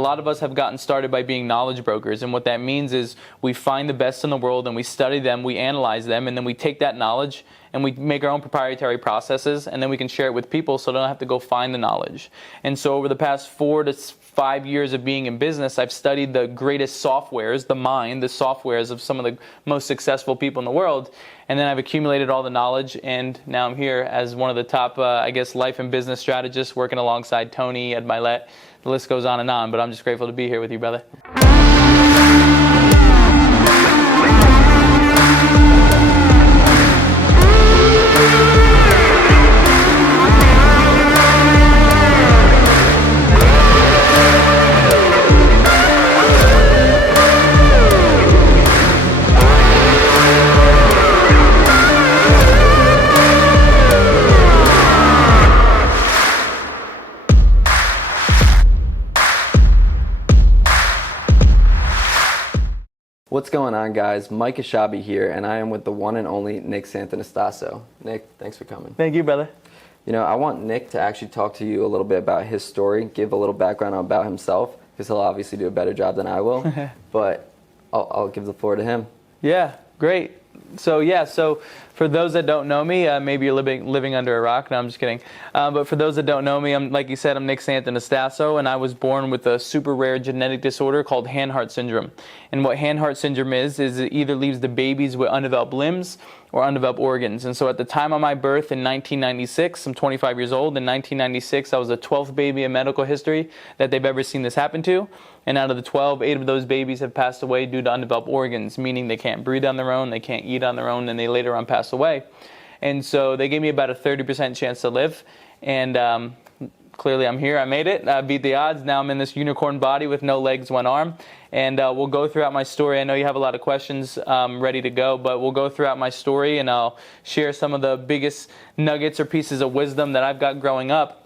a lot of us have gotten started by being knowledge brokers. And what that means is we find the best in the world and we study them, we analyze them, and then we take that knowledge and we make our own proprietary processes, and then we can share it with people so they don't have to go find the knowledge. And so over the past 4 to 5 years of being in business, I've studied the greatest softwares, the softwares of some of the most successful people in the world, and then I've accumulated all the knowledge, and now I'm here as one of the top, life and business strategists, working alongside Tony, Ed Milet. The list goes on, but I'm just grateful to be here with you, brother. What's going on, guys? Mike Ashabi here, and I am with the one and only Nick Santonastasso. Nick, thanks for coming. Thank you, brother. You know, I want Nick to actually talk to you a little bit about his story, give a little background about himself, because he'll obviously do a better job than I will, but I'll give the floor to him. Yeah, great. So for those that don't know me, maybe you're living under a rock. No, I'm just kidding. But for those that don't know me, like you said, I'm Nick Santonastasso, and I was born with a super rare genetic disorder called hand-heart syndrome. And what hand-heart syndrome is it either leaves the babies with undeveloped limbs or undeveloped organs. And so at the time of my birth in 1996, I'm 25 years old. In 1996, I was the 12th baby in medical history that they've ever seen this happen to. And out of the 12, 8 of those babies have passed away due to undeveloped organs, meaning they can't breathe on their own, they can't eat on their own, and they later on pass away. And so they gave me about a 30% chance to live. And clearly I'm here. I made it. I beat the odds. Now I'm in this unicorn body with no legs, one arm. And we'll go throughout my story. I know you have a lot of questions ready to go, but we'll go throughout my story and I'll share some of the biggest nuggets or pieces of wisdom that I've got growing up.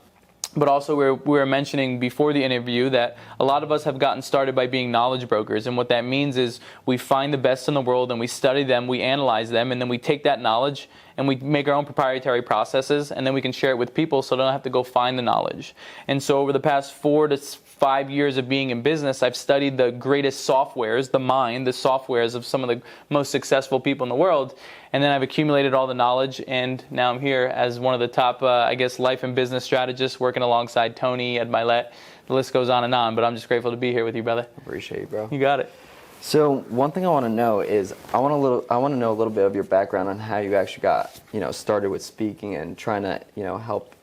But also we were mentioning before the interview that a lot of us have gotten started by being knowledge brokers. And what that means is we find the best in the world and we study them, we analyze them, and then we take that knowledge and we make our own proprietary processes, and then we can share it with people so they don't have to go find the knowledge. And so over the past 4 to 5 years of being in business, I've studied the greatest softwares, the softwares of some of the most successful people in the world, and then I've accumulated all the knowledge, and now I'm here as one of the top, life and business strategists, working alongside Tony, Ed Milet. The list goes on, but I'm just grateful to be here with you, brother. Appreciate you, bro. You got it. So one thing I want to know is I want to know a little bit of your background on how you actually got started with speaking and trying to help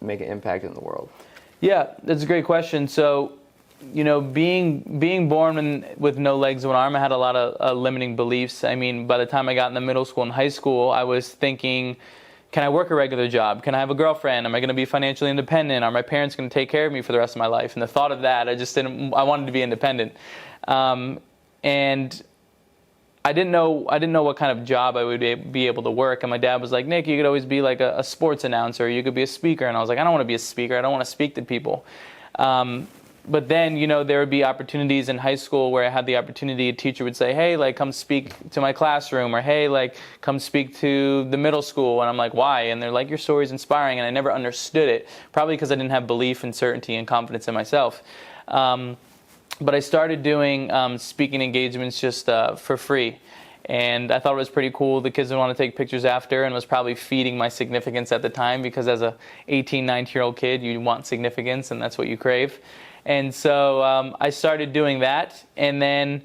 make an impact in the world. Yeah, that's a great question. So, being born with no legs, one arm, I had a lot of limiting beliefs. I mean, by the time I got into middle school and high school, I was thinking, can I work a regular job? Can I have a girlfriend? Am I going to be financially independent? Are my parents going to take care of me for the rest of my life? And the thought of that, I wanted to be independent. And I didn't know what kind of job I would be able to work. And my dad was like, Nick, you could always be like a sports announcer. You could be a speaker. And I was like, I don't want to be a speaker. I don't want to speak to people. But then, there would be opportunities in high school where I had the opportunity, a teacher would say, hey, come speak to my classroom, or hey, come speak to the middle school. And I'm like, why? And they're like, your story's inspiring. And I never understood it, probably because I didn't have belief and certainty and confidence in myself. But I started doing speaking engagements just for free. And I thought it was pretty cool. The kids would want to take pictures after, and was probably feeding my significance at the time, because as a 18, 19-year-old kid, you want significance, and that's what you crave. And so I started doing that. And then,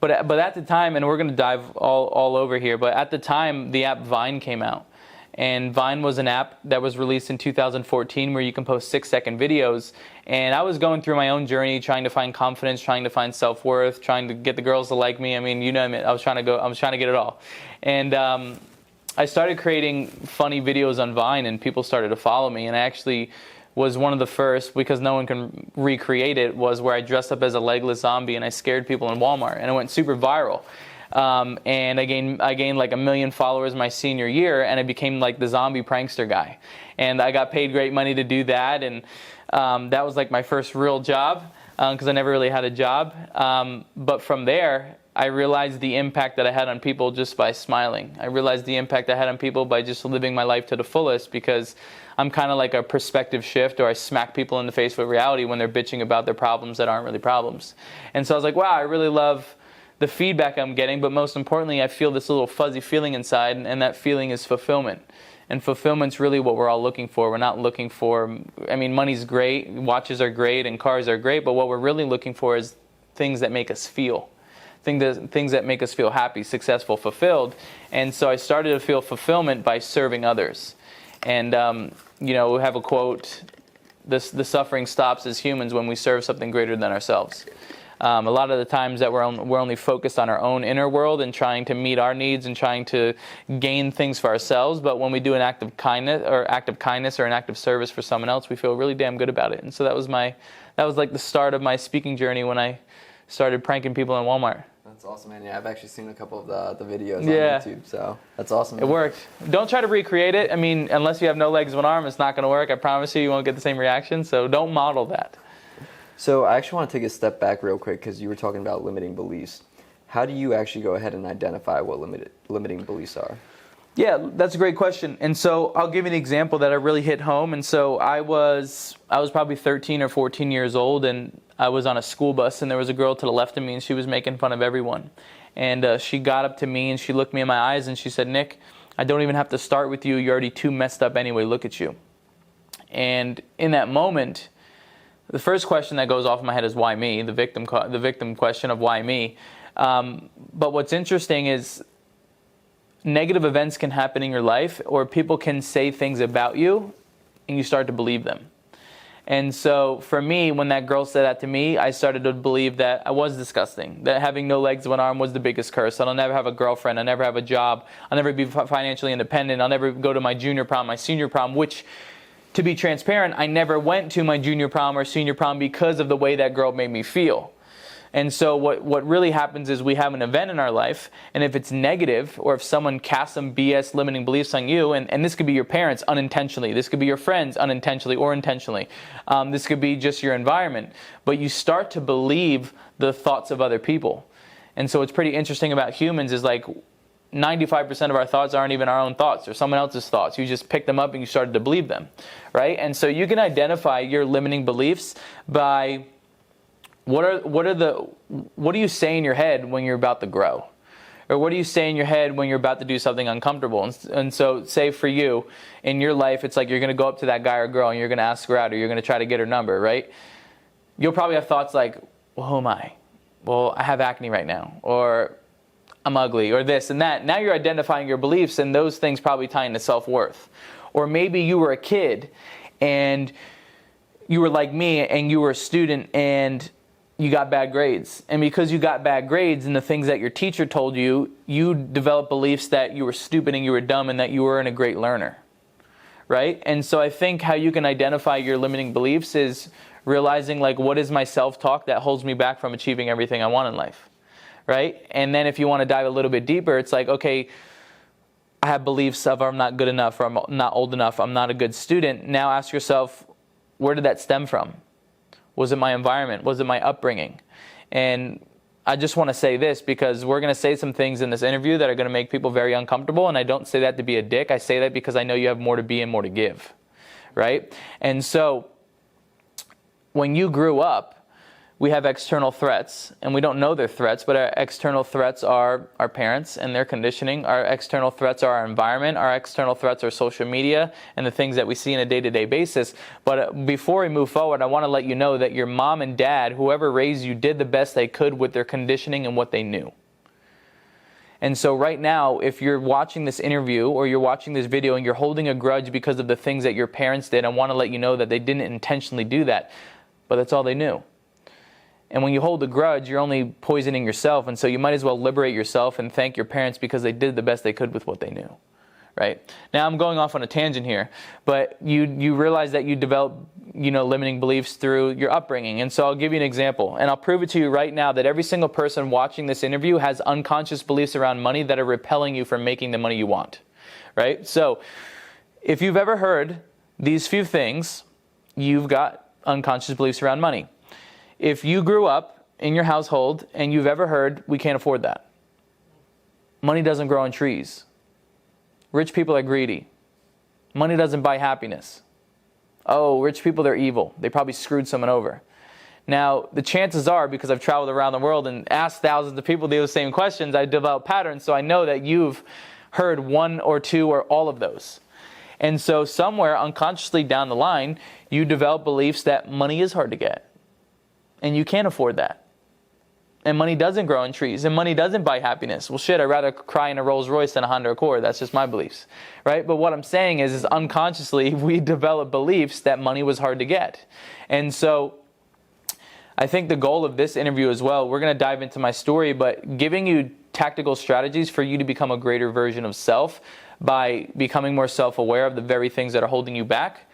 but at the time, and we're going to dive all over here, but at the time, the app Vine came out. And Vine was an app that was released in 2014 where you can post 6-second videos. And I was going through my own journey, trying to find confidence, trying to find self-worth, trying to get the girls to like me. I mean, you name it. I was trying to get it all. And I started creating funny videos on Vine, and people started to follow me. And I actually was one of the first, because no one can recreate it, was where I dressed up as a legless zombie and I scared people in Walmart. And it went super viral. And I gained like 1 million followers my senior year, and I became like the zombie prankster guy. And I got paid great money to do that, and that was like my first real job. because I never really had a job. But from there, I realized the impact that I had on people just by smiling. I realized the impact I had on people by just living my life to the fullest, because I'm kind of like a perspective shift, or I smack people in the face with reality when they're bitching about their problems that aren't really problems. And so I was like, wow, I really love the feedback I'm getting, but most importantly, I feel this little fuzzy feeling inside, and that feeling is fulfillment. And fulfillment's really what we're all looking for. We're not looking for, I mean, money's great, watches are great, and cars are great, but what we're really looking for is things that make us feel. Things that make us feel happy, successful, fulfilled. And so I started to feel fulfillment by serving others. And, we have a quote, the suffering stops as humans when we serve something greater than ourselves. A lot of the times that we're only focused on our own inner world and trying to meet our needs and trying to gain things for ourselves. But when we do an act of kindness or an act of service for someone else, we feel really damn good about it. And so that was like the start of my speaking journey when I started pranking people in Walmart. That's awesome, man. Yeah, I've actually seen a couple of the videos on YouTube, so that's awesome, man. It worked. Don't try to recreate it. I mean, unless you have no legs, one arm, it's not going to work. I promise you won't get the same reaction, so don't model that. So I actually want to take a step back real quick, because you were talking about limiting beliefs. How do you actually go ahead and identify what limiting beliefs are? Yeah, that's a great question. And so I'll give you an example that really hit home. And so I was probably 13 or 14 years old, and I was on a school bus, and there was a girl to the left of me, and she was making fun of everyone. And she got up to me, and she looked me in my eyes, and she said, "Nick, I don't even have to start with you. You're already too messed up anyway. Look at you." And in that moment, the first question that goes off in my head is, why me? The victim question of why me. But what's interesting is negative events can happen in your life, or people can say things about you, and you start to believe them. And so for me, when that girl said that to me, I started to believe that I was disgusting, that having no legs, one arm was the biggest curse, that I'll never have a girlfriend, I'll never have a job, I'll never be financially independent, I'll never go to my junior prom, my senior prom, which, to be transparent, I never went to my junior prom or senior prom because of the way that girl made me feel. And so what really happens is we have an event in our life, and if it's negative, or if someone casts some BS limiting beliefs on you, and this could be your parents unintentionally, this could be your friends unintentionally or intentionally, this could be just your environment, but you start to believe the thoughts of other people. And so what's pretty interesting about humans is like 95% of our thoughts aren't even our own thoughts or someone else's thoughts. You just picked them up and you started to believe them, right? And so you can identify your limiting beliefs by what do you say in your head when you're about to grow? Or what do you say in your head when you're about to do something uncomfortable? And so say for you, in your life, it's like you're going to go up to that guy or girl and you're going to ask her out, or you're going to try to get her number, right? You'll probably have thoughts like, well, who am I? Well, I have acne right now. Or I'm ugly, or this and that. Now you're identifying your beliefs, and those things probably tie into self-worth. Or maybe you were a kid and you were like me, and you were a student and you got bad grades. And because you got bad grades and the things that your teacher told you, you developed beliefs that you were stupid and you were dumb and that you weren't a great learner, right? And so I think how you can identify your limiting beliefs is realizing, like, what is my self-talk that holds me back from achieving everything I want in life, right? And then if you want to dive a little bit deeper, it's like, okay, I have beliefs of I'm not good enough, or I'm not old enough, I'm not a good student. Now ask yourself, where did that stem from? Was it my environment? Was it my upbringing? And I just want to say this, because we're going to say some things in this interview that are going to make people very uncomfortable, and I don't say that to be a dick. I say that because I know you have more to be and more to give, right? And so when you grew up, we have external threats, and we don't know they're threats, but our external threats are our parents and their conditioning. Our external threats are our environment. Our external threats are social media and the things that we see on a day-to-day basis. But before we move forward, I want to let you know that your mom and dad, whoever raised you, did the best they could with their conditioning and what they knew. And so right now, if you're watching this interview or you're watching this video and you're holding a grudge because of the things that your parents did, I want to let you know that they didn't intentionally do that, but that's all they knew. And when you hold a grudge, you're only poisoning yourself. And so you might as well liberate yourself and thank your parents because they did the best they could with what they knew, right? Now I'm going off on a tangent here, but you realize that you develop, limiting beliefs through your upbringing. And so I'll give you an example, and I'll prove it to you right now that every single person watching this interview has unconscious beliefs around money that are repelling you from making the money you want, right? So if you've ever heard these few things, you've got unconscious beliefs around money. if you grew up in your household and you've ever heard, we can't afford that. Money doesn't grow on trees. Rich people are greedy. Money doesn't buy happiness. Oh, rich people, they're evil. They probably screwed someone over. Now, the chances are, because I've traveled around the world and asked thousands of people those same questions, I develop patterns, so I know that you've heard one or two or all of those. And so somewhere unconsciously down the line, you develop beliefs that money is hard to get. And you can't afford that. And money doesn't grow on trees. And money doesn't buy happiness. Well, shit, I'd rather cry in a Rolls Royce than a Honda Accord. That's just my beliefs. Right? But what I'm saying is unconsciously, we develop beliefs that money was hard to get. And so I think the goal of this interview as well, we're going to dive into my story, but giving you tactical strategies for you to become a greater version of self by becoming more self-aware of the very things that are holding you back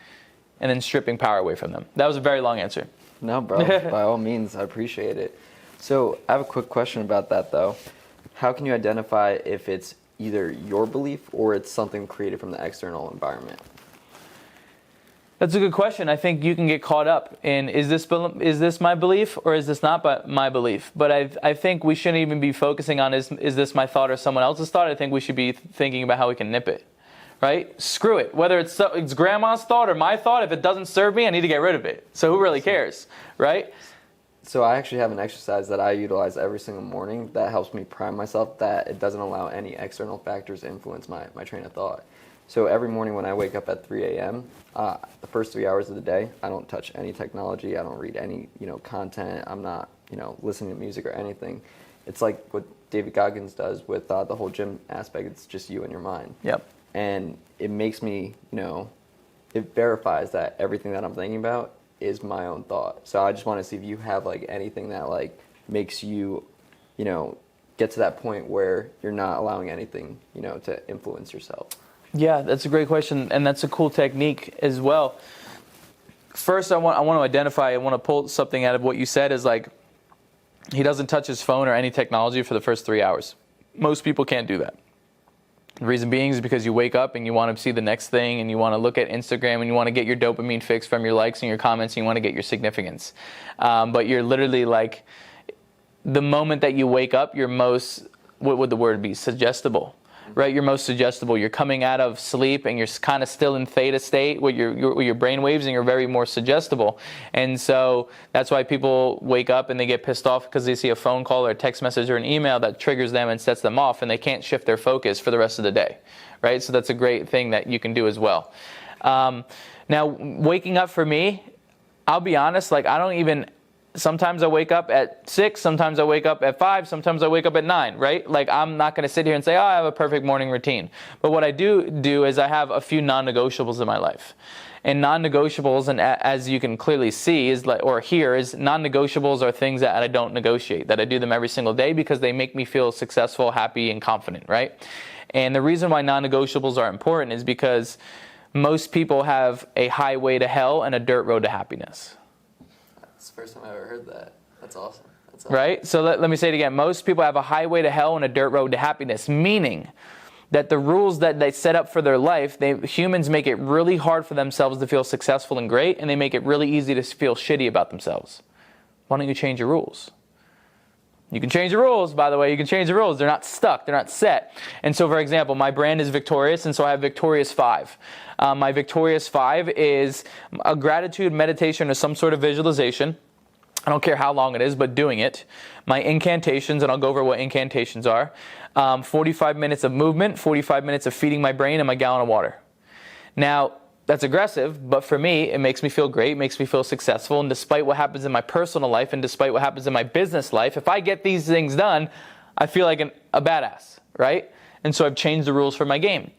and then stripping power away from them. That was a very long answer. No, bro. By all means, I appreciate it. So I have a quick question about that, though. How can you identify if it's either your belief or it's something created from the external environment? That's a good question. I think you can get caught up in, is this my belief or is this not my belief? But I think we shouldn't even be focusing on, is this my thought or someone else's thought? I think we should be thinking about how we can nip it. Right? Screw it. Whether it's grandma's thought or my thought, if it doesn't serve me, I need to get rid of it. So who really cares? Right? So I actually have an exercise that I utilize every single morning that helps me prime myself that it doesn't allow any external factors to influence my train of thought. So every morning when I wake up at 3 a.m., the first 3 hours of the day, I don't touch any technology. I don't read any, content. I'm not, listening to music or anything. It's like what David Goggins does with the whole gym aspect. It's just you and your mind. Yep. And it makes me, it verifies that everything that I'm thinking about is my own thought. So I just want to see if you have anything that makes you, get to that point where you're not allowing anything, to influence yourself. Yeah, that's a great question, and that's a cool technique as well. First, I want to identify, I want to pull something out of what you said is he doesn't touch his phone or any technology for the first 3 hours. Most people can't do that. The reason being is because you wake up and you want to see the next thing and you want to look at Instagram and you want to get your dopamine fix from your likes and your comments and you want to get your significance. But you're literally the moment that you wake up, you're most, what would the word be, suggestible. Right, you're most suggestible. You're coming out of sleep and you're kind of still in theta state with your brain waves, and you're very more suggestible. And so that's why people wake up and they get pissed off because they see a phone call or a text message or an email that triggers them and sets them off, and they can't shift their focus for the rest of the day. Right, so that's a great thing that you can do as well. Now, waking up for me, I'll be honest, I don't even. Sometimes I wake up at 6, sometimes I wake up at 5, sometimes I wake up at 9, right? I'm not going to sit here and say, I have a perfect morning routine. But what I do is I have a few non-negotiables in my life. And non-negotiables, and as you can clearly see or hear, is non-negotiables are things that I don't negotiate, that I do them every single day because they make me feel successful, happy, and confident, right? And the reason why non-negotiables are important is because most people have a highway to hell and a dirt road to happiness. It's the first time I've ever heard that. That's awesome. Right? So let me say it again. Most people have a highway to hell and a dirt road to happiness, meaning that the rules that they set up for their life, humans make it really hard for themselves to feel successful and great, and they make it really easy to feel shitty about themselves. Why don't you change your rules? You can change the rules, by the way. You can change the rules. They're not stuck. They're not set. And so, for example, my brand is Victorious, and so I have Victorious 5. My Victorious 5 is a gratitude meditation or some sort of visualization. I don't care how long it is, but doing it. My incantations, and I'll go over what incantations are. 45 minutes of movement, 45 minutes of feeding my brain, and my gallon of water. Now, that's aggressive, but for me, it makes me feel great, makes me feel successful, and despite what happens in my personal life and despite what happens in my business life, if I get these things done, I feel like a badass, right? And so I've changed the rules for my game.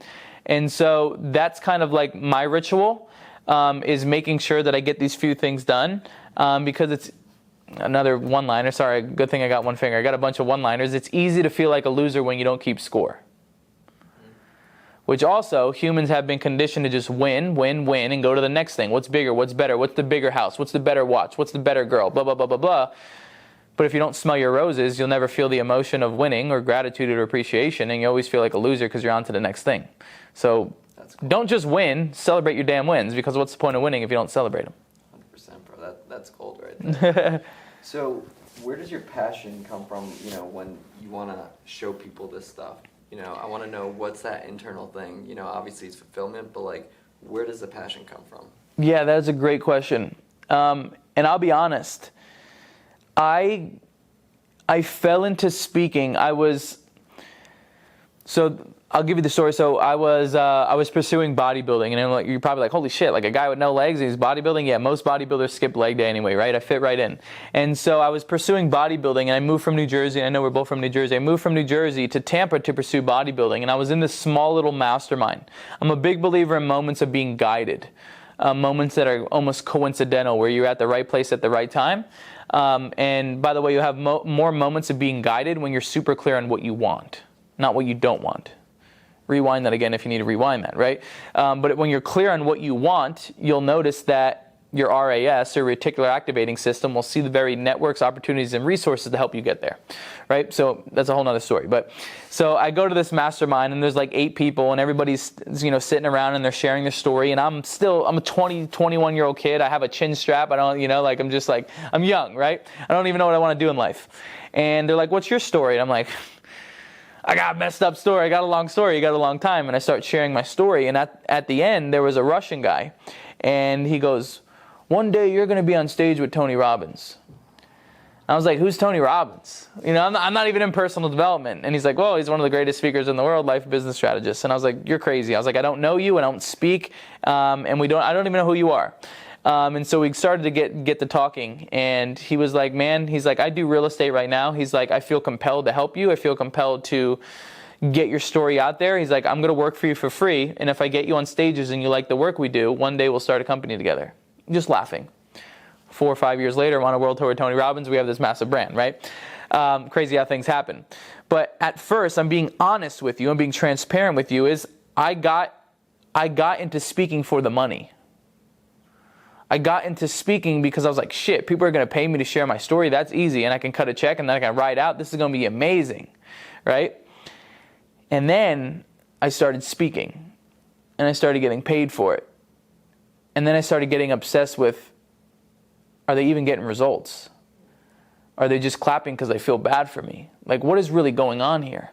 And so that's kind of like my ritual, is making sure that I get these few things done, because it's another one-liner. Sorry, good thing I got one finger. I got a bunch of one-liners. It's easy to feel like a loser when you don't keep score. Which also, humans have been conditioned to just win, and go to the next thing. What's bigger? What's better? What's the bigger house? What's the better watch? What's the better girl? Blah, blah, blah, blah, blah. But if you don't smell your roses, you'll never feel the emotion of winning or gratitude or appreciation, and you always feel like a loser because you're on to the next thing. So don't just win, celebrate your damn wins, because what's the point of winning if you don't celebrate them? 100%, bro. That's gold right there. So where does your passion come from, when you want to show people this stuff? I want to know what's that internal thing. Obviously it's fulfillment, but like, where does the passion come from? Yeah, that's a great question. And I'll be honest, I fell into speaking. So I'll give you the story. So I was pursuing bodybuilding, and you're probably like, holy shit, like a guy with no legs and he's bodybuilding? Yeah, most bodybuilders skip leg day anyway, right? I fit right in. And so I was pursuing bodybuilding, and I moved from New Jersey. I know we're both from New Jersey. I moved from New Jersey to Tampa to pursue bodybuilding, and I was in this small little mastermind. I'm a big believer in moments of being guided, moments that are almost coincidental, where you're at the right place at the right time. And by the way, you have more moments of being guided when you're super clear on what you want, not what you don't want. Rewind that again if you need to rewind that, right? But when you're clear on what you want, you'll notice that your RAS, or reticular activating system, will see the very networks, opportunities, and resources to help you get there, right? So that's a whole nother story. But so I go to this mastermind, and there's like 8 people, and everybody's sitting around, and they're sharing their story. And I'm a 21-year-old kid. I have a chin strap. I don't, I'm young, right? I don't even know what I want to do in life. And they're like, "What's your story?" And I'm like, I got a messed up story. I got a long story. You got a long time. And I start sharing my story. And at the end, there was a Russian guy. And he goes, "One day you're going to be on stage with Tony Robbins." I was like, "Who's Tony Robbins?" I'm not even in personal development. And he's like, "Well, he's one of the greatest speakers in the world, life business strategist." And I was like, "You're crazy." I was like, "I don't know you. I don't speak. And I don't even know who you are." And so we started to get to talking, and he was like, "Man," he's like, "I do real estate right now." He's like, "I feel compelled to help you. I feel compelled to get your story out there." He's like, "I'm going to work for you for free, and if I get you on stages and you like the work we do, one day we'll start a company together." Just laughing. 4 or 5 years later, I'm on a world tour with Tony Robbins. We have this massive brand, right? Crazy how things happen. But at first, I'm being honest with you. I'm being transparent with you. I got into speaking for the money. I got into speaking because I was like, shit, people are going to pay me to share my story. That's easy. And I can cut a check and then I can write out. This is going to be amazing. Right? And then I started speaking. And I started getting paid for it. And then I started getting obsessed with, are they even getting results? Are they just clapping because they feel bad for me? Like, what is really going on here?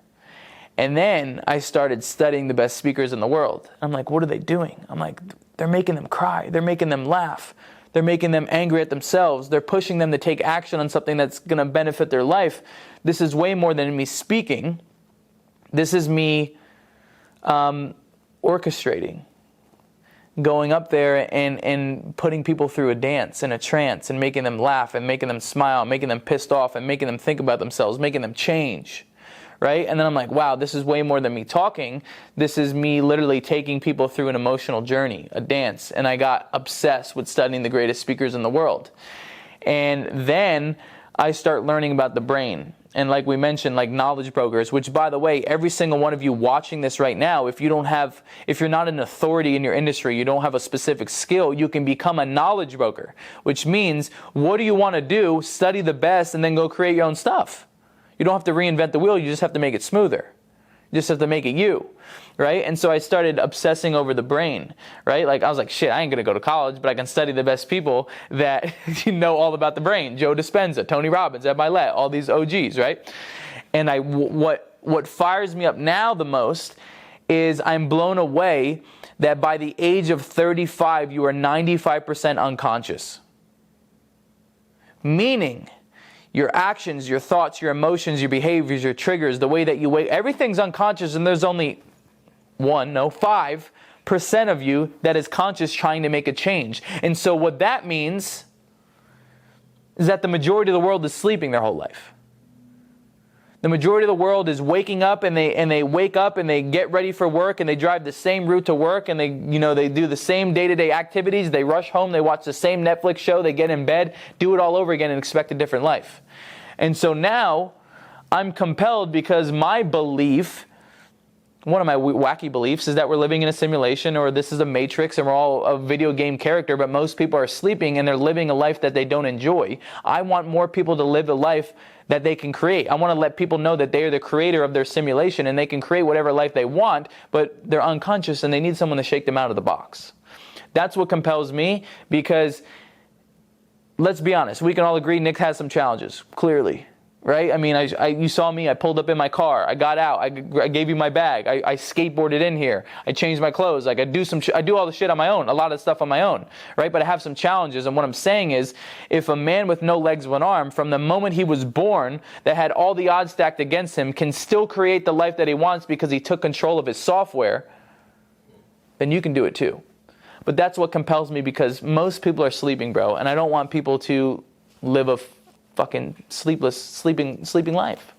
And then I started studying the best speakers in the world. I'm like, what are they doing? I'm like, they're making them cry. They're making them laugh. They're making them angry at themselves. They're pushing them to take action on something that's going to benefit their life. This is way more than me speaking. This is me orchestrating. Going up there and putting people through a dance and a trance and making them laugh and making them smile, making them pissed off and making them think about themselves, making them change. Right? And then I'm like, wow, this is way more than me talking. This is me literally taking people through an emotional journey, a dance. And I got obsessed with studying the greatest speakers in the world. And then I start learning about the brain. And like we mentioned, like knowledge brokers, which by the way, every single one of you watching this right now, if you're not an authority in your industry, you don't have a specific skill, you can become a knowledge broker, which means what do you want to do? Study the best and then go create your own stuff. You don't have to reinvent the wheel, you just have to make it smoother. You just have to make it you, right? And so I started obsessing over the brain, right? Like I was like, shit, I ain't going to go to college, but I can study the best people that know all about the brain. Joe Dispenza, Tony Robbins, Ed Milet, all these OGs, right? And what fires me up now the most is I'm blown away that by the age of 35, you are 95% unconscious. Meaning, your actions, your thoughts, your emotions, your behaviors, your triggers, the way that you wake, everything's unconscious, and there's only 5% of you that is conscious trying to make a change. And so what that means is that the majority of the world is sleeping their whole life. The majority of the world is waking up and they wake up and they get ready for work and they drive the same route to work and they do the same day-to-day activities. They rush home, they watch the same Netflix show, they get in bed, do it all over again and expect a different life. And so now I'm compelled because my belief, one of my wacky beliefs, is that we're living in a simulation or this is a matrix and we're all a video game character, but most people are sleeping and they're living a life that they don't enjoy. I want more people to live a life that they can create. I want to let people know that they are the creator of their simulation and they can create whatever life they want, but they're unconscious and they need someone to shake them out of the box. That's what compels me, because let's be honest. We can all agree Nick has some challenges, clearly. Right? I mean, you saw me. I pulled up in my car. I got out. I gave you my bag. I skateboarded in here. I changed my clothes. Like I do all the shit on my own. A lot of stuff on my own. Right? But I have some challenges. And what I'm saying is, if a man with no legs, one arm, from the moment he was born, that had all the odds stacked against him, can still create the life that he wants because he took control of his software, then you can do it too. But that's what compels me, because most people are sleeping, bro, and I don't want people to live a fucking sleeping life.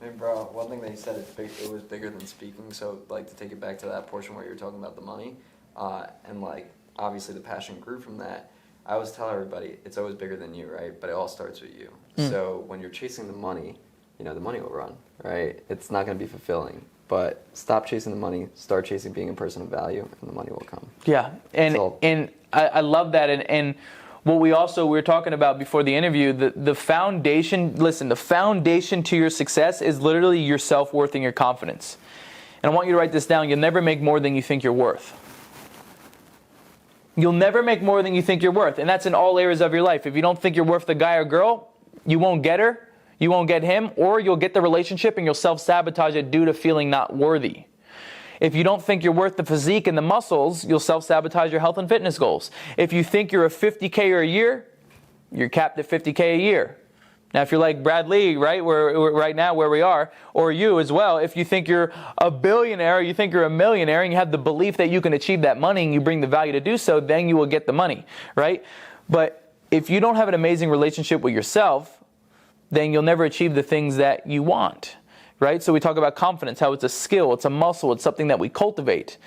Hey, bro, one thing that you said, it was bigger than speaking. So, like, to take it back to that portion where you were talking about the money, and like obviously the passion grew from that. I always tell everybody it's always bigger than you, right? But it all starts with you. So when you're chasing the money, you know the money will run, right? It's not going to be fulfilling. But stop chasing the money, start chasing being a person of value, and the money will come. Yeah, and I love that, and what we were talking about before the interview, the foundation, listen, the foundation to your success is literally your self-worth and your confidence. And I want you to write this down. You'll never make more than you think you're worth. You'll never make more than you think you're worth. And that's in all areas of your life. If you don't think you're worth the guy or girl, you won't get her, you won't get him, or you'll get the relationship and you'll self-sabotage it due to feeling not worthy. If you don't think you're worth the physique and the muscles, you'll self-sabotage your health and fitness goals. If you think you're a 50K or a year, you're capped at 50K a year. Now, if you're like Brad Lee, right, we're right now where we are, or you as well, if you think you're a billionaire, or you think you're a millionaire, and you have the belief that you can achieve that money and you bring the value to do so, then you will get the money, right? But if you don't have an amazing relationship with yourself, then you'll never achieve the things that you want. Right? So we talk about confidence, how it's a skill, it's a muscle, it's something that we cultivate.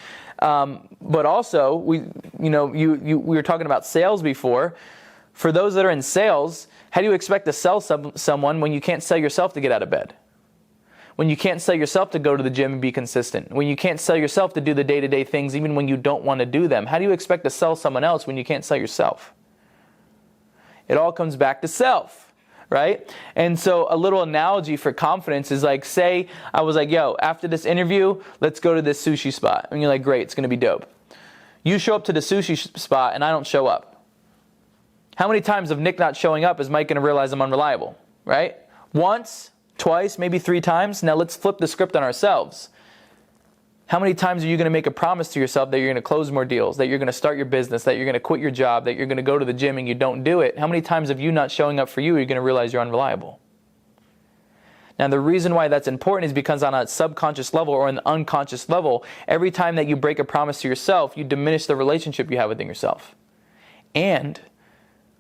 But also, we were talking about sales before. For those that are in sales, how do you expect to sell someone when you can't sell yourself to get out of bed? When you can't sell yourself to go to the gym and be consistent? When you can't sell yourself to do the day-to-day things even when you don't want to do them? How do you expect to sell someone else when you can't sell yourself? It all comes back to self. Right? And so a little analogy for confidence is like, say I was like, yo, after this interview, let's go to this sushi spot. And you're like, great, it's going to be dope. You show up to the sushi spot and I don't show up. How many times of Nick not showing up is Mike going to realize I'm unreliable? Right? Once, twice, maybe 3 times. Now let's flip the script on ourselves. How many times are you going to make a promise to yourself that you're going to close more deals, that you're going to start your business, that you're going to quit your job, that you're going to go to the gym and you don't do it? How many times of you not showing up for you are you going to realize you're unreliable? Now, the reason why that's important is because on a subconscious level or an unconscious level, every time that you break a promise to yourself, you diminish the relationship you have within yourself. And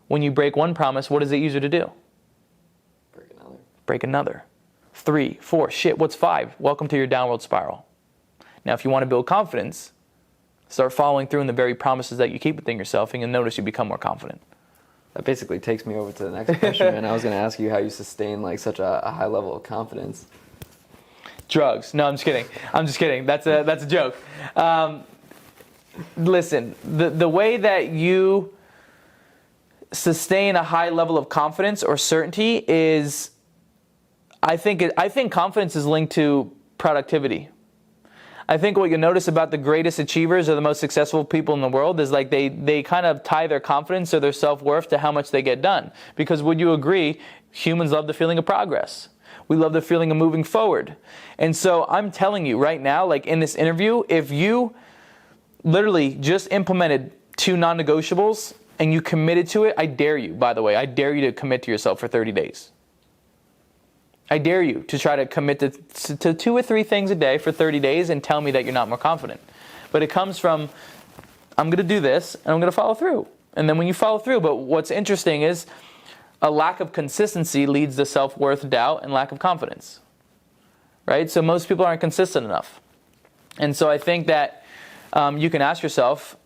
when you break one promise, what does it usually do? Break another. 3, 4, shit, what's 5? Welcome to your downward spiral. Now, if you want to build confidence, start following through in the very promises that you keep within yourself, and you'll notice you become more confident. That basically takes me over to the next question, man. I was going to ask you how you sustain like such a high level of confidence. Drugs. No, I'm just kidding. That's a joke. Listen, the way that you sustain a high level of confidence or certainty is, I think confidence is linked to productivity. I think what you'll notice about the greatest achievers or the most successful people in the world is like they kind of tie their confidence or their self-worth to how much they get done. Because would you agree, humans love the feeling of progress. We love the feeling of moving forward. And so I'm telling you right now, like in this interview, if you literally just implemented 2 non-negotiables and you committed to it, I dare you, by the way, I dare you to commit to yourself for 30 days. I dare you to try to commit to 2 or 3 things a day for 30 days and tell me that you're not more confident. But it comes from, I'm going to do this and I'm going to follow through. And then when you follow through, but what's interesting is a lack of consistency leads to self-worth, doubt, and lack of confidence. Right? So most people aren't consistent enough. And so I think that you can ask yourself,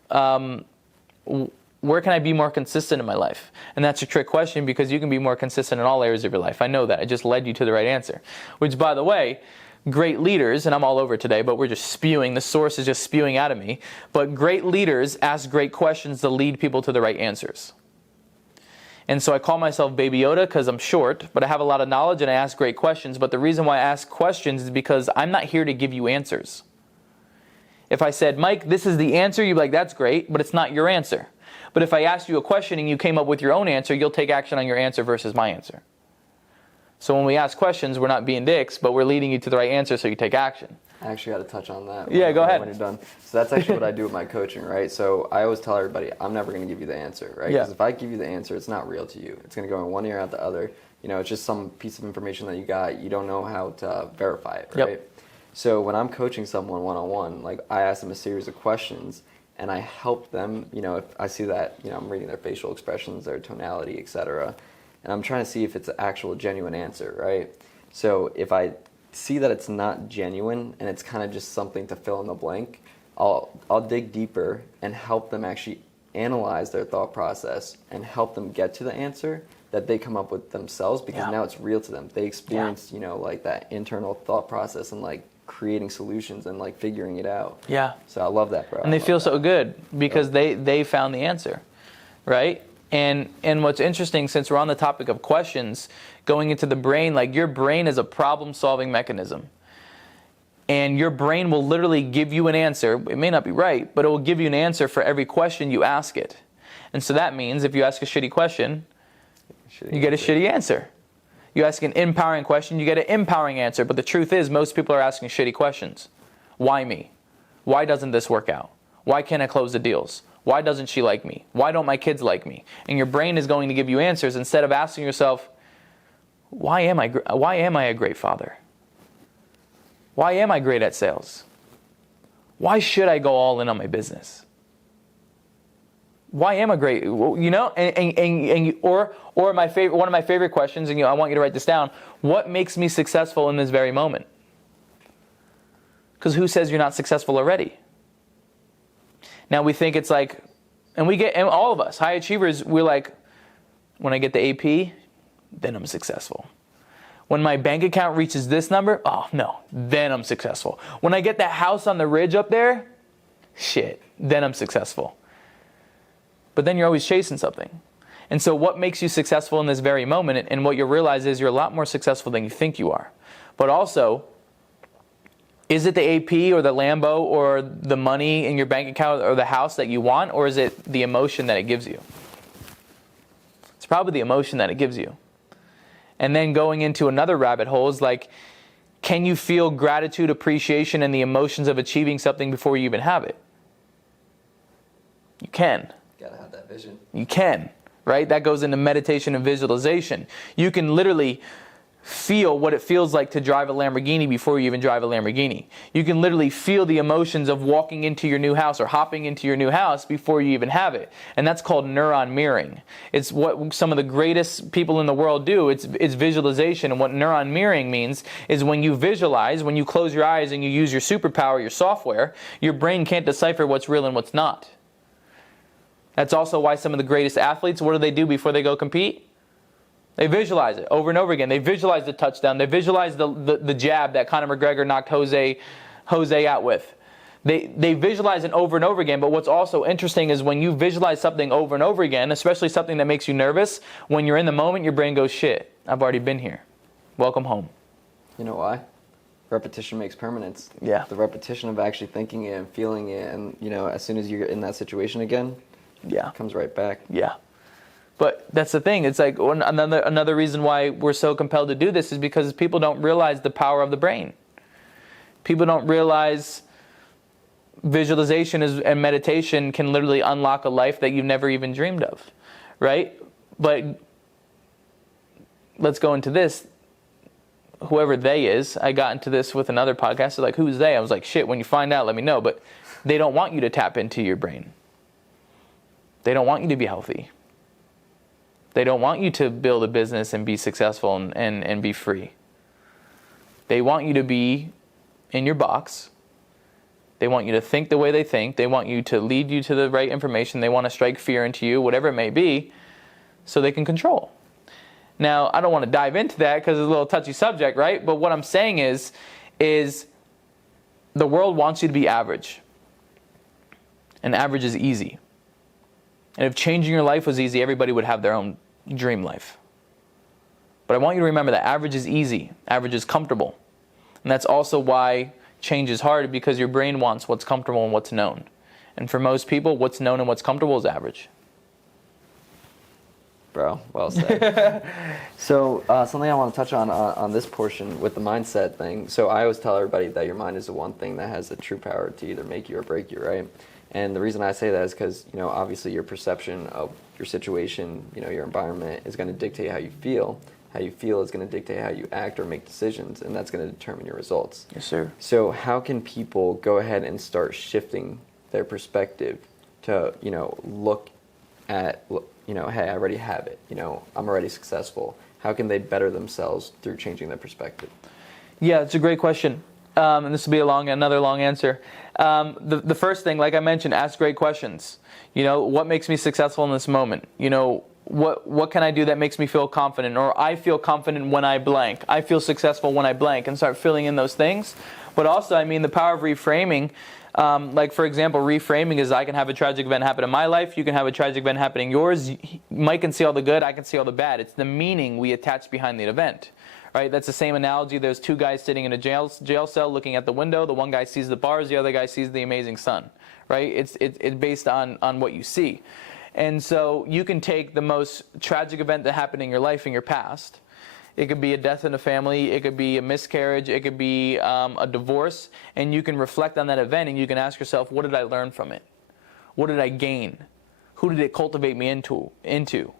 where can I be more consistent in my life? And that's a trick question because you can be more consistent in all areas of your life. I know that. I just led you to the right answer. Which, by the way, great leaders, and I'm all over today, but we're just spewing. The source is just spewing out of me. But great leaders ask great questions to lead people to the right answers. And so I call myself Baby Yoda because I'm short, but I have a lot of knowledge and I ask great questions. But the reason why I ask questions is because I'm not here to give you answers. If I said, Mike, this is the answer, you'd be like, that's great, but it's not your answer. But if I asked you a question and you came up with your own answer, you'll take action on your answer versus my answer. So when we ask questions, we're not being dicks, but we're leading you to the right answer so you take action. I actually got to touch on that. Yeah, go ahead. When you're done. So that's actually what I do with my coaching, right? So I always tell everybody, I'm never going to give you the answer, right? Yeah. Because if I give you the answer, it's not real to you. It's going to go in one ear out the other. You know, it's just some piece of information that you got. You don't know how to verify it, right? Yep. So when I'm coaching someone one-on-one, like I ask them a series of questions and I help them, you know, if I see that, you know, I'm reading their facial expressions, their tonality, etc. And I'm trying to see if it's an actual genuine answer, right? So if I see that it's not genuine and it's kind of just something to fill in the blank, I'll dig deeper and help them actually analyze their thought process and help them get to the answer that they come up with themselves, because now it's real to them. They experience, you know, like that internal thought process and like creating solutions and like figuring it out. Yeah. So I love that, bro. And they feel so good because they found the answer, right? And what's interesting, since we're on the topic of questions, going into the brain, like your brain is a problem-solving mechanism. And your brain will literally give you an answer. It may not be right, but it will give you an answer for every question you ask it. And so that means if you ask a shitty question, you get a shitty answer. You ask an empowering question, you get an empowering answer. But the truth is, most people are asking shitty questions. Why me? Why doesn't this work out? Why can't I close the deals? Why doesn't she like me? Why don't my kids like me? And your brain is going to give you answers instead of asking yourself, why am I a great father? Why am I great at sales? Why should I go all in on my business? Why am I great? You know, or one of my favorite questions, and I want you to write this down. What makes me successful in this very moment? Because who says you're not successful already? Now we think it's like, and all of us, high achievers, we're like, when I get the AP, then I'm successful. When my bank account reaches this number, oh no, then I'm successful. When I get that house on the ridge up there, shit, then I'm successful. But then you're always chasing something. And so what makes you successful in this very moment, and what you'll realize is you're a lot more successful than you think you are. But also, is it the AP or the Lambo or the money in your bank account or the house that you want, or is it the emotion that it gives you? It's probably the emotion that it gives you. And then going into another rabbit hole is like, can you feel gratitude, appreciation, and the emotions of achieving something before you even have it? You can. Gotta have that vision. You can, right? That goes into meditation and visualization. You can literally feel what it feels like to drive a Lamborghini before you even drive a Lamborghini. You can literally feel the emotions of walking into your new house or hopping into your new house before you even have it. And that's called neuron mirroring. It's what some of the greatest people in the world do. It's visualization. And what neuron mirroring means is when you visualize, when you close your eyes and you use your superpower, your software, your brain can't decipher what's real and what's not. That's also why some of the greatest athletes, what do they do before they go compete? They visualize it over and over again. They visualize the touchdown. They visualize the jab that Conor McGregor knocked Jose out with. They visualize it over and over again. But what's also interesting is when you visualize something over and over again, especially something that makes you nervous, when you're in the moment, your brain goes, shit, I've already been here. Welcome home. You know why? Repetition makes permanence. Yeah. The repetition of actually thinking it and feeling it, and you know, as soon as you're in that situation again, yeah, it comes right back. Yeah. But that's the thing. It's like another reason why we're so compelled to do this is because people don't realize the power of the brain. People don't realize visualization and meditation can literally unlock a life that you've never even dreamed of, right? But let's go into this. Whoever they is, I got into this with another podcast. They're like, who's they? I was like, shit, when you find out, let me know. But they don't want you to tap into your brain. They don't want you to be healthy. They don't want you to build a business and be successful and be free. They want you to be in your box. They want you to think the way they think. They want you to lead you to the right information. They want to strike fear into you, whatever it may be, so they can control. Now, I don't want to dive into that because it's a little touchy subject, right? But what I'm saying is the world wants you to be average. And average is easy. And if changing your life was easy, everybody would have their own dream life. But I want you to remember that average is easy. Average is comfortable. And that's also why change is hard, because your brain wants what's comfortable and what's known. And for most people, what's known and what's comfortable is average. bro. Well said. So something I want to touch on this portion with the mindset thing. So I always tell everybody that your mind is the one thing that has the true power to either make you or break you, right? And the reason I say that is because, you know, obviously your perception of your situation, you know, your environment is going to dictate how you feel. How you feel is going to dictate how you act or make decisions, and that's going to determine your results. Yes, sir. So how can people go ahead and start shifting their perspective to, you know, look at, you know, hey, I already have it. You know, I'm already successful. How can they better themselves through changing their perspective? Yeah, it's a great question. And this will be another long answer. The first thing, like I mentioned, ask great questions. You know, what makes me successful in this moment? You know, what can I do that makes me feel confident? Or I feel confident when I blank. I feel successful when I blank, and start filling in those things. But also, I mean, the power of reframing. Like, for example, reframing is I can have a tragic event happen in my life. You can have a tragic event happen in yours. Mike can see all the good. I can see all the bad. It's the meaning we attach behind the event. Right? That's the same analogy. There's two guys sitting in a jail cell looking at the window. The one guy sees the bars. The other guy sees the amazing sun. Right? It's based on what you see. And so you can take the most tragic event that happened in your life in your past. It could be a death in a family. It could be a miscarriage. It could be a divorce. And you can reflect on that event, and you can ask yourself, what did I learn from it? What did I gain? Who did it cultivate me into?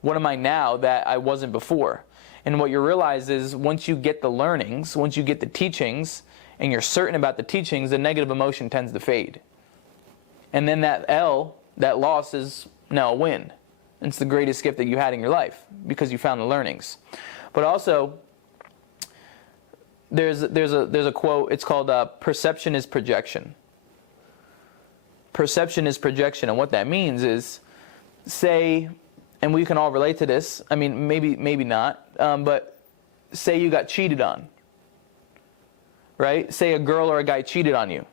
What am I now that I wasn't before? And what you realize is once you get the learnings, once you get the teachings, and you're certain about the teachings, the negative emotion tends to fade. And then that loss is now a win. It's the greatest gift that you had in your life because you found the learnings. But also, there's a quote. It's called "Perception is projection." Perception is projection, and what that means is, say, and we can all relate to this. I mean, maybe not. But say you got cheated on. Right? Say a girl or a guy cheated on you.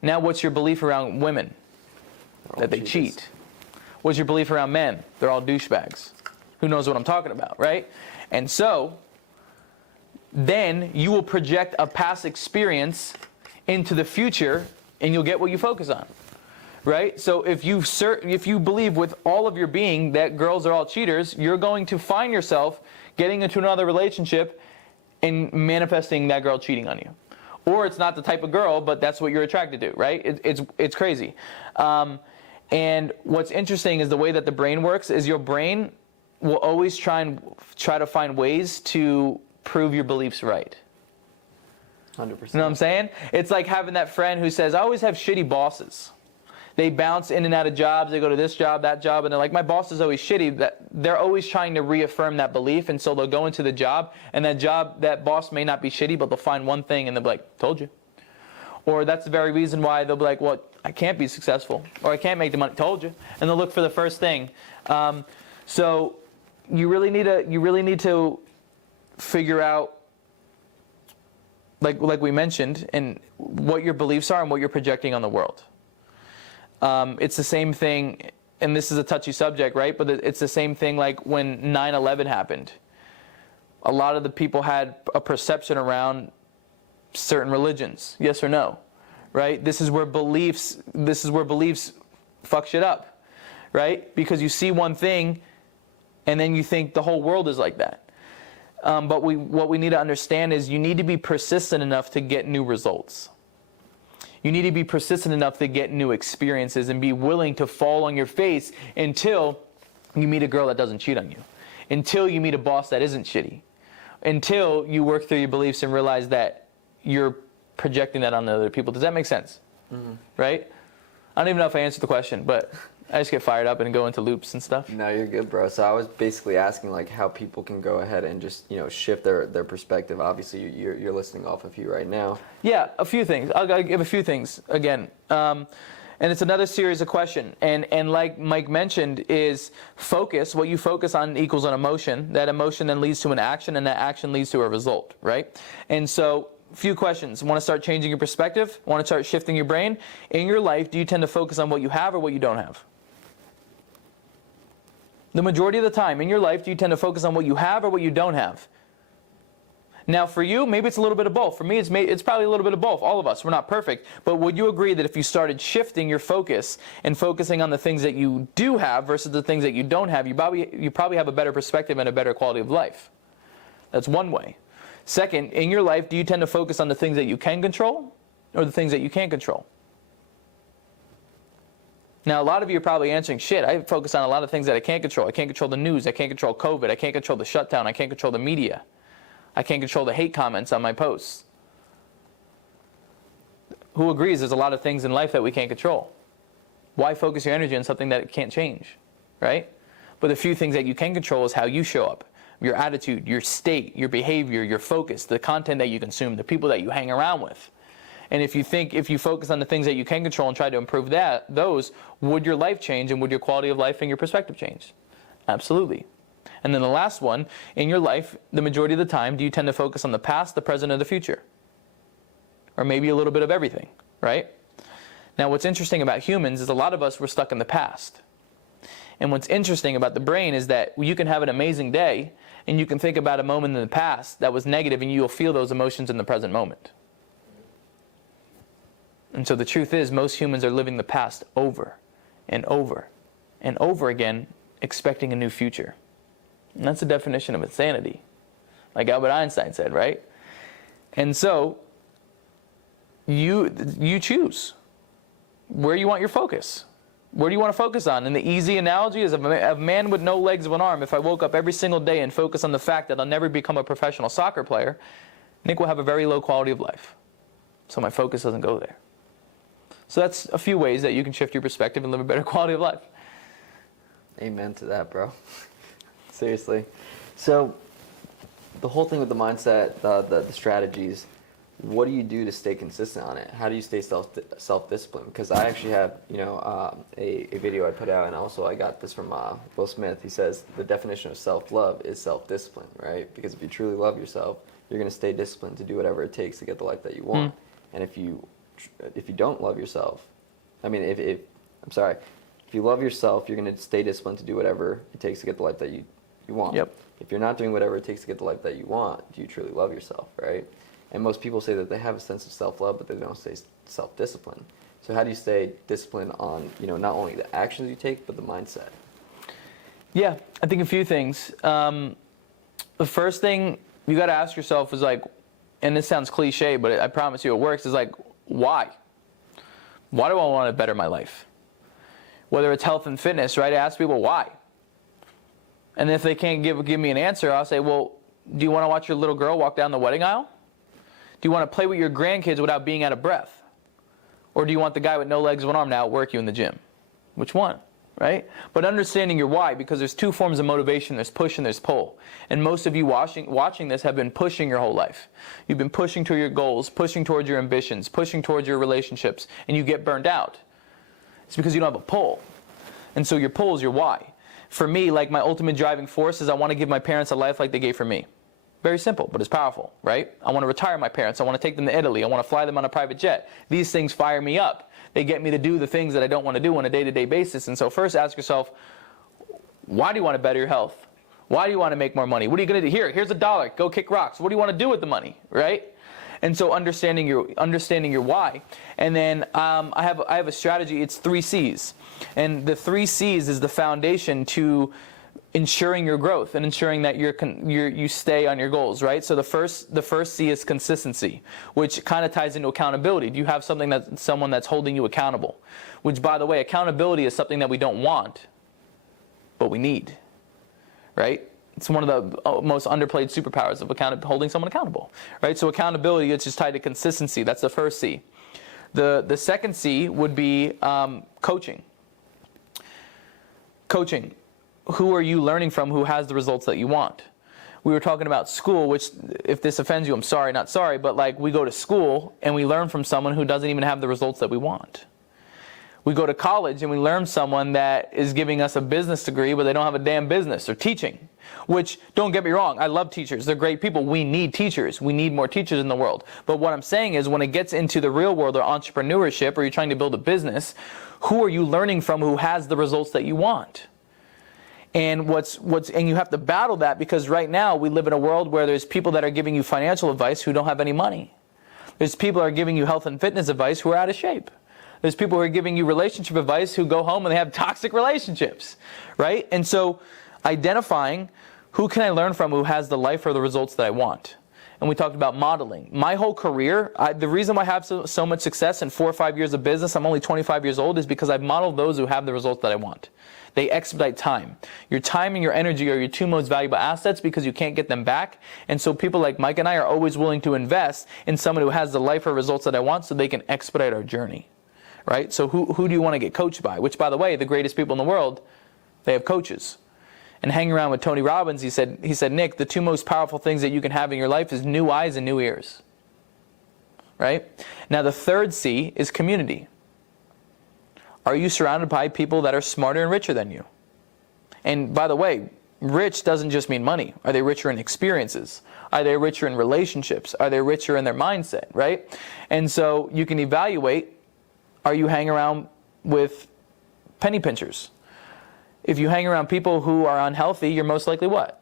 Now, what's your belief around women? That they cheat. What's your belief around men? They're all douchebags. Who knows what I'm talking about, right? And so, then you will project a past experience into the future, and you'll get what you focus on, right? So if you believe with all of your being that girls are all cheaters, you're going to find yourself getting into another relationship and manifesting that girl cheating on you. Or it's not the type of girl, but that's what you're attracted to, right? It's crazy. And what's interesting is the way that the brain works is your brain will always try to find ways to prove your beliefs right. 100%. You know what I'm saying? It's like having that friend who says, I always have shitty bosses. They bounce in and out of jobs. They go to this job, that job, and they're like, my boss is always shitty. That they're always trying to reaffirm that belief, and so they'll go into the job, and that boss may not be shitty, but they'll find one thing, and they'll be like, told you. Or that's the very reason why they'll be like, well, I can't be successful, or I can't make the money. Told you. And they'll look for the first thing. So you really need to figure out, like we mentioned, and what your beliefs are and what you're projecting on the world. It's the same thing, and this is a touchy subject, right? But it's the same thing like when 9/11 happened. A lot of the people had a perception around certain religions, yes or no, right? This is where beliefs fuck shit up, right? Because you see one thing, and then you think the whole world is like that. But what we need to understand is you need to be persistent enough to get new results. You need to be persistent enough to get new experiences and be willing to fall on your face until you meet a girl that doesn't cheat on you. Until you meet a boss that isn't shitty. Until you work through your beliefs and realize that you're projecting that on other people. Does that make sense? Mm-hmm. Right? I don't even know if I answered the question, but I just get fired up and go into loops and stuff. No, you're good, bro. So I was basically asking like how people can go ahead and just, shift their perspective. Obviously, you're listing off a few right now. Yeah, a few things. I'll give a few things again. And it's another series of questions. And like Mike mentioned, is focus. What you focus on equals an emotion. That emotion then leads to an action, and that action leads to a result, right? And so, few questions. Want to start changing your perspective? Want to start shifting your brain? In your life, do you tend to focus on what you have or what you don't have? The majority of the time in your life, do you tend to focus on what you have or what you don't have? Now for you, maybe it's a little bit of both. For me, it's probably a little bit of both. All of us, we're not perfect. But would you agree that if you started shifting your focus and focusing on the things that you do have versus the things that you don't have, you probably have a better perspective and a better quality of life? That's one way. Second, in your life, do you tend to focus on the things that you can control or the things that you can't control? Now, a lot of you are probably answering, shit, I focus on a lot of things that I can't control. I can't control the news. I can't control COVID. I can't control the shutdown. I can't control the media. I can't control the hate comments on my posts. Who agrees there's a lot of things in life that we can't control? Why focus your energy on something that can't change, right? But the few things that you can control is how you show up. Your attitude, your state, your behavior, your focus, the content that you consume, the people that you hang around with. And if you focus on the things that you can control and try to improve those, would your life change and would your quality of life and your perspective change? Absolutely. And then the last one, in your life, the majority of the time, do you tend to focus on the past, the present, or the future? Or maybe a little bit of everything, right? Now what's interesting about humans is a lot of us were stuck in the past. And what's interesting about the brain is that you can have an amazing day and you can think about a moment in the past that was negative and you'll feel those emotions in the present moment. And so the truth is, most humans are living the past over and over and over again, expecting a new future. And that's the definition of insanity, like Albert Einstein said, right? And so you choose where you want your focus. Where do you want to focus on? And the easy analogy is of a man with no legs of an arm. If I woke up every single day and focus on the fact that I'll never become a professional soccer player, Nick will have a very low quality of life. So my focus doesn't go there. So that's a few ways that you can shift your perspective and live a better quality of life. Amen to that, bro. Seriously. So the whole thing with the mindset, the strategies, what do you do to stay consistent on it? How do you stay self-disciplined? Because I actually have, a video I put out, and also I got this from Will Smith. He says the definition of self-love is self-discipline, right? Because if you truly love yourself, you're going to stay disciplined to do whatever it takes to get the life that you want. And if you don't love yourself, if you love yourself, you're going to stay disciplined to do whatever it takes to get the life that you want. Yep. If you're not doing whatever it takes to get the life that you want, do you truly love yourself, right? And most people say that they have a sense of self-love, but they don't stay self-disciplined. So how do you stay disciplined on, not only the actions you take, but the mindset? Yeah, I think a few things. The first thing you got to ask yourself is like, and this sounds cliche, but I promise you it works, is like, why? Why do I want to better my life? Whether it's health and fitness, right? I ask people why. And if they can't give me an answer, I'll say, well, do you want to watch your little girl walk down the wedding aisle? Do you want to play with your grandkids without being out of breath? Or do you want the guy with no legs, one arm to outwork you in the gym? Which one, right? But understanding your why, because there's two forms of motivation. There's push and there's pull. And most of you watching this have been pushing your whole life. You've been pushing to your goals, pushing towards your ambitions, pushing towards your relationships, and you get burned out. It's because you don't have a pull. And so your pull is your why. For me, like my ultimate driving force is I want to give my parents a life like they gave for me. Very simple, but it's powerful, right? I want to retire my parents. I want to take them to Italy. I want to fly them on a private jet. These things fire me up. They get me to do the things that I don't want to do on a day-to-day basis. And so first ask yourself, why do you want to better your health? Why do you want to make more money? What are you going to do? Here's $1. Go kick rocks. What do you want to do with the money, right? And so understanding your why. And then I have a strategy. It's 3 C's. And the 3 C's is the foundation to ensuring your growth and ensuring that you stay on your goals, right? So the first C is consistency, which kind of ties into accountability. Do you have someone that's holding you accountable? Which, by the way, accountability is something that we don't want, but we need, right? It's one of the most underplayed superpowers of holding someone accountable, right? So accountability, it's just tied to consistency. That's the first C. The second C would be coaching. Coaching. Who are you learning from who has the results that you want? We were talking about school, which, if this offends you, I'm sorry, not sorry, but like we go to school and we learn from someone who doesn't even have the results that we want. We go to college and we learn someone that is giving us a business degree, but they don't have a damn business, or teaching. Which, don't get me wrong, I love teachers. They're great people. We need teachers. We need more teachers in the world. But what I'm saying is, when it gets into the real world or entrepreneurship, or you're trying to build a business, who are you learning from who has the results that you want? And and you have to battle that, because right now we live in a world where there's people that are giving you financial advice who don't have any money. There's people that are giving you health and fitness advice who are out of shape. There's people who are giving you relationship advice who go home and they have toxic relationships, right? And so identifying who can I learn from who has the life or the results that I want. And we talked about modeling. My whole career, the reason why I have so much success in 4 or 5 years of business, I'm only 25 years old, is because I've modeled those who have the results that I want. They expedite time. Your time and your energy are your 2 most valuable assets because you can't get them back. And so people like Mike and I are always willing to invest in someone who has the life or results that I want so they can expedite our journey, right? So who do you want to get coached by? Which, by the way, the greatest people in the world, they have coaches. And hanging around with Tony Robbins, he said, Nick, the 2 most powerful things that you can have in your life is new eyes and new ears, right? Now the 3rd C is community. Are you surrounded by people that are smarter and richer than you? And by the way, rich doesn't just mean money. Are they richer in experiences? Are they richer in relationships? Are they richer in their mindset, right? And so you can evaluate, are you hanging around with penny pinchers? If you hang around people who are unhealthy, you're most likely what?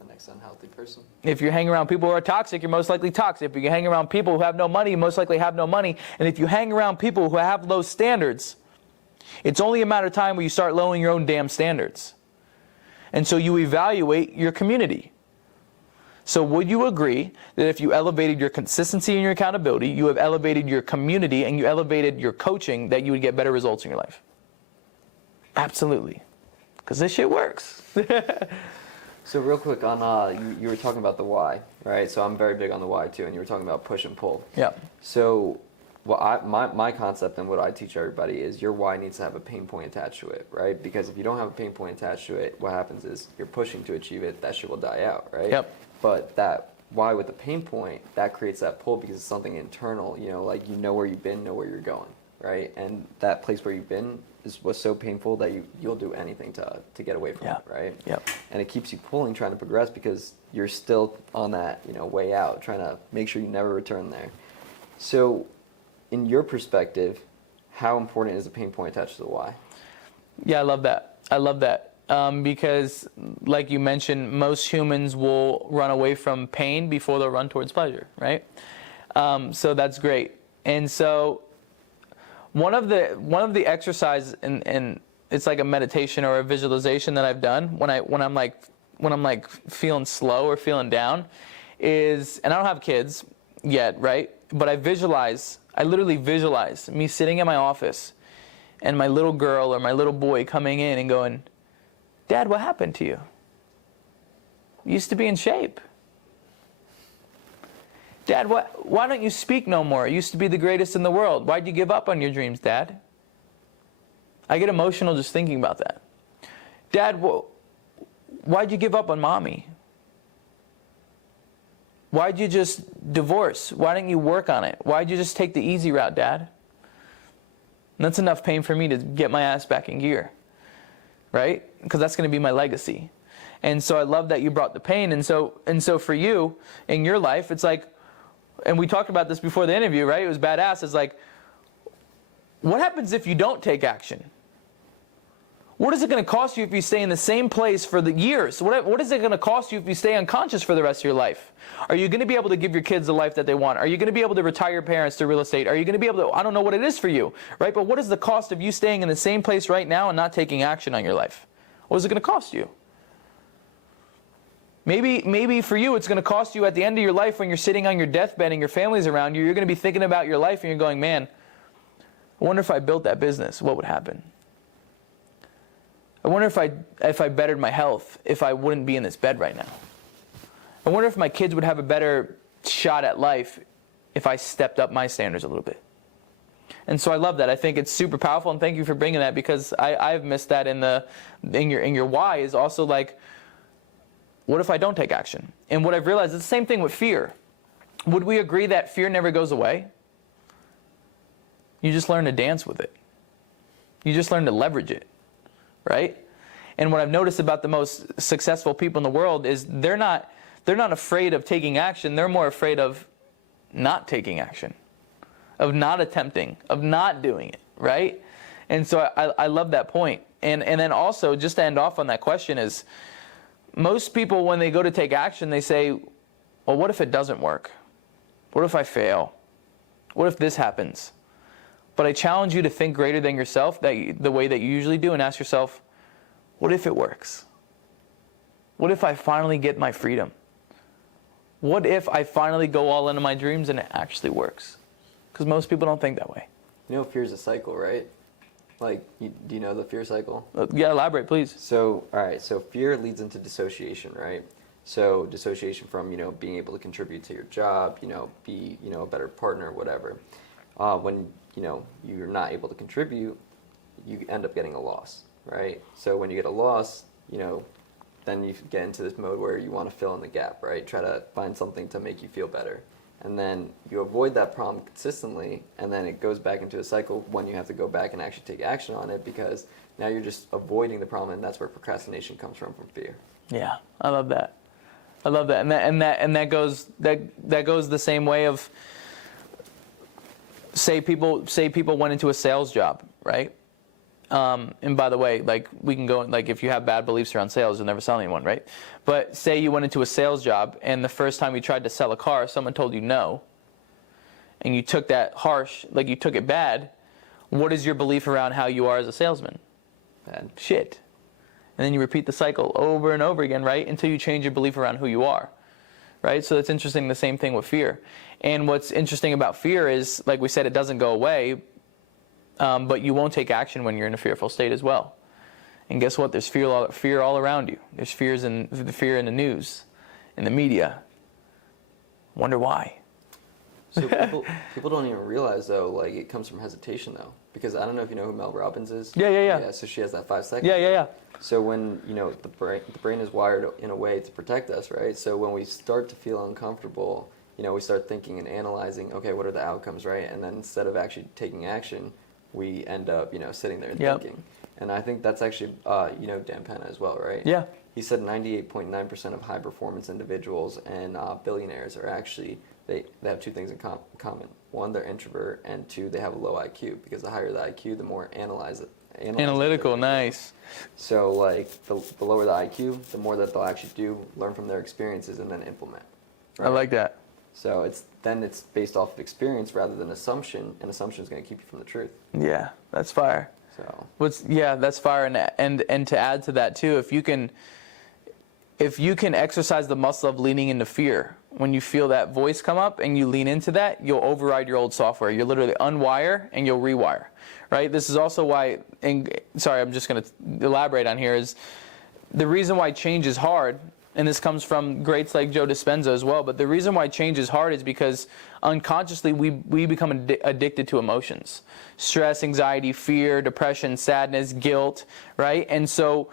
The next unhealthy person. If you hang around people who are toxic, you're most likely toxic. If you hang around people who have no money, you most likely have no money. And if you hang around people who have low standards, it's only a matter of time where you start lowering your own damn standards. And so you evaluate your community. So would you agree that if you elevated your consistency and your accountability, you have elevated your community and you elevated your coaching, that you would get better results in your life? Absolutely. Because this shit works. So real quick on, you were talking about the why, right? So I'm very big on the why too, and you were talking about push and pull. Yeah. So my concept and what I teach everybody is your why needs to have a pain point attached to it, right? Because if you don't have a pain point attached to it, what happens is you're pushing to achieve it, that shit will die out, right? Yep. But that why with the pain point, that creates that pull because it's something internal, like you know where you've been, know where you're going, right? And that place where you've been was so painful that you'll do anything to get away from it, right? Yep. And it keeps you pulling, trying to progress because you're still on that, way out, trying to make sure you never return there. So in your perspective, how important is a pain point attached to the why? Yeah, I love that. Because like you mentioned, most humans will run away from pain before they'll run towards pleasure, right? So that's great. And so one of the exercises, and it's like a meditation or a visualization that I've done when I'm like feeling slow or feeling down, is, and I don't have kids yet, right? But I literally visualize me sitting in my office and my little girl or my little boy coming in and going, Dad, what happened to you? You used to be in shape. Dad, why don't you speak no more? You used to be the greatest in the world. Why'd you give up on your dreams, Dad? I get emotional just thinking about that. Dad, why'd you give up on Mommy? Why'd you just divorce? Why didn't you work on it? Why'd you just take the easy route, Dad? And that's enough pain for me to get my ass back in gear, right? Because that's going to be my legacy. And so I love that you brought the pain. And so for you, in your life, it's like, and we talked about this before the interview, right? It was badass. It's like, what happens if you don't take action? What is it going to cost you if you stay in the same place for the years? What is it going to cost you if you stay unconscious for the rest of your life? Are you going to be able to give your kids the life that they want? Are you going to be able to retire your parents to real estate? Are you going to be able to, I don't know what it is for you, right? But what is the cost of you staying in the same place right now and not taking action on your life? What is it going to cost you? Maybe for you it's going to cost you at the end of your life when you're sitting on your deathbed and your family's around you, you're going to be thinking about your life and you're going, man, I wonder if I built that business, what would happen? I wonder if I bettered my health, if I wouldn't be in this bed right now. I wonder if my kids would have a better shot at life if I stepped up my standards a little bit. And so I love that. I think it's super powerful, and thank you for bringing that, because I've missed that in your why is also like, what if I don't take action? And what I've realized is the same thing with fear. Would we agree that fear never goes away? You just learn to dance with it. You just learn to leverage it, right? And what I've noticed about the most successful people in the world is they're not afraid of taking action. They're more afraid of not taking action, of not attempting, of not doing it, right? And so I love that point. And then also, just to end off on that question, is most people, when they go to take action, they say, well, what if it doesn't work? What if I fail? What if this happens? But I challenge you to think greater than yourself, the way that you usually do, and ask yourself, what if it works? What if I finally get my freedom? What if I finally go all into my dreams and it actually works? Because most people don't think that way. You know, fear is a cycle, right? Like, do you know the fear cycle? Yeah, elaborate, please. So, all right, so fear leads into dissociation, right? So dissociation from, being able to contribute to your job, be, a better partner, whatever. When, you're not able to contribute, you end up getting a loss, right? So when you get a loss, then you get into this mode where you want to fill in the gap, right? Try to find something to make you feel better. And then you avoid that problem consistently, and then it goes back into a cycle when you have to go back and actually take action on it, because now you're just avoiding the problem, and that's where procrastination comes from fear. Yeah, I love that. I love that. And that goes the same way of, say people went into a sales job, right? And by the way, like, we can go, like, if you have bad beliefs around sales, you'll never sell anyone, right? But say you went into a sales job, and the first time you tried to sell a car, someone told you no, and you took that harsh, like, you took it bad. What is your belief around how you are as a salesman? Bad. Shit. And then you repeat the cycle over and over again, right? Until you change your belief around who you are, right? So it's interesting, the same thing with fear. And what's interesting about fear is, like we said, it doesn't go away. But you won't take action when you're in a fearful state as well. And guess what? There's fear all around you. There's fear in the news, in the media. Wonder why. So people don't even realize, though, like, it comes from hesitation, though. Because I don't know if you know who Mel Robbins is. Yeah. Yeah, so she has that 5 seconds. Yeah. So when, the brain is wired in a way to protect us, right? So when we start to feel uncomfortable, we start thinking and analyzing, okay, what are the outcomes, right? And then instead of actually taking action, we end up, sitting there and thinking. And I think that's actually, Dan Penna as well, right? Yeah. He said 98.9% of high-performance individuals and billionaires are actually, they have 2 things in common. 1, they're introvert, and 2, they have a low IQ, because the higher the IQ, the more analytical, nice. So, like, the lower the IQ, the more that they'll actually do, learn from their experiences, and then implement. Right? I like that. So it's based off of experience rather than assumption, and assumption is going to keep you from the truth. Yeah, that's fire. So that's fire, and to add to that too, if you can exercise the muscle of leaning into fear, when you feel that voice come up and you lean into that, you'll override your old software. You'll literally unwire and you'll rewire, right? This is also why, sorry, I'm just going to elaborate on here, is the reason why change is hard. And this comes from greats like Joe Dispenza as well. But the reason why change is hard is because unconsciously we become addicted to emotions. Stress, anxiety, fear, depression, sadness, guilt, right? And so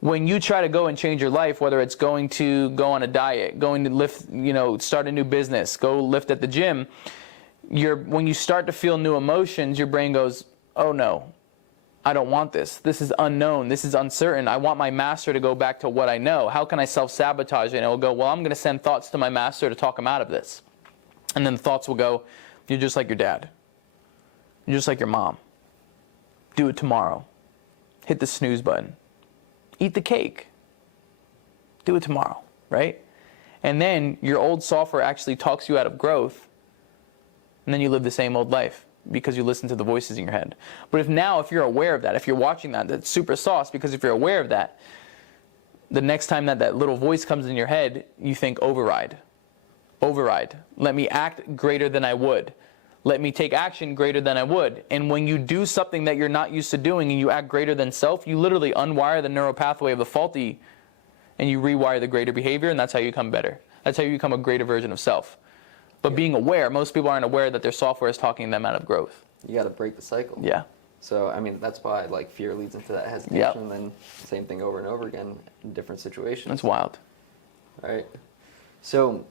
when you try to go and change your life, whether it's going to go on a diet, going to lift, start a new business, go lift at the gym, when you start to feel new emotions, your brain goes, oh no, I don't want this. This is unknown. This is uncertain. I want my master to go back to what I know. How can I self-sabotage it? And it will go, well, I'm going to send thoughts to my master to talk him out of this. And then the thoughts will go, you're just like your dad. You're just like your mom. Do it tomorrow. Hit the snooze button. Eat the cake. Do it tomorrow, right? And then your old software actually talks you out of growth, and then you live the same old life, because you listen to the voices in your head. But if you're aware of that, if you're watching that, that's super sauce, because if you're aware of that, the next time that little voice comes in your head, you think override. Override. Let me act greater than I would. Let me take action greater than I would. And when you do something that you're not used to doing and you act greater than self, you literally unwire the neural pathway of the faulty and you rewire the greater behavior, and that's how you become better. That's how you become a greater version of self. But being aware, most people aren't aware that their software is talking them out of growth. You got to break the cycle. Yeah. So, I mean, that's why, like, fear leads into that hesitation, Yep. and then same thing over and over again in different situations. That's wild. Right. So,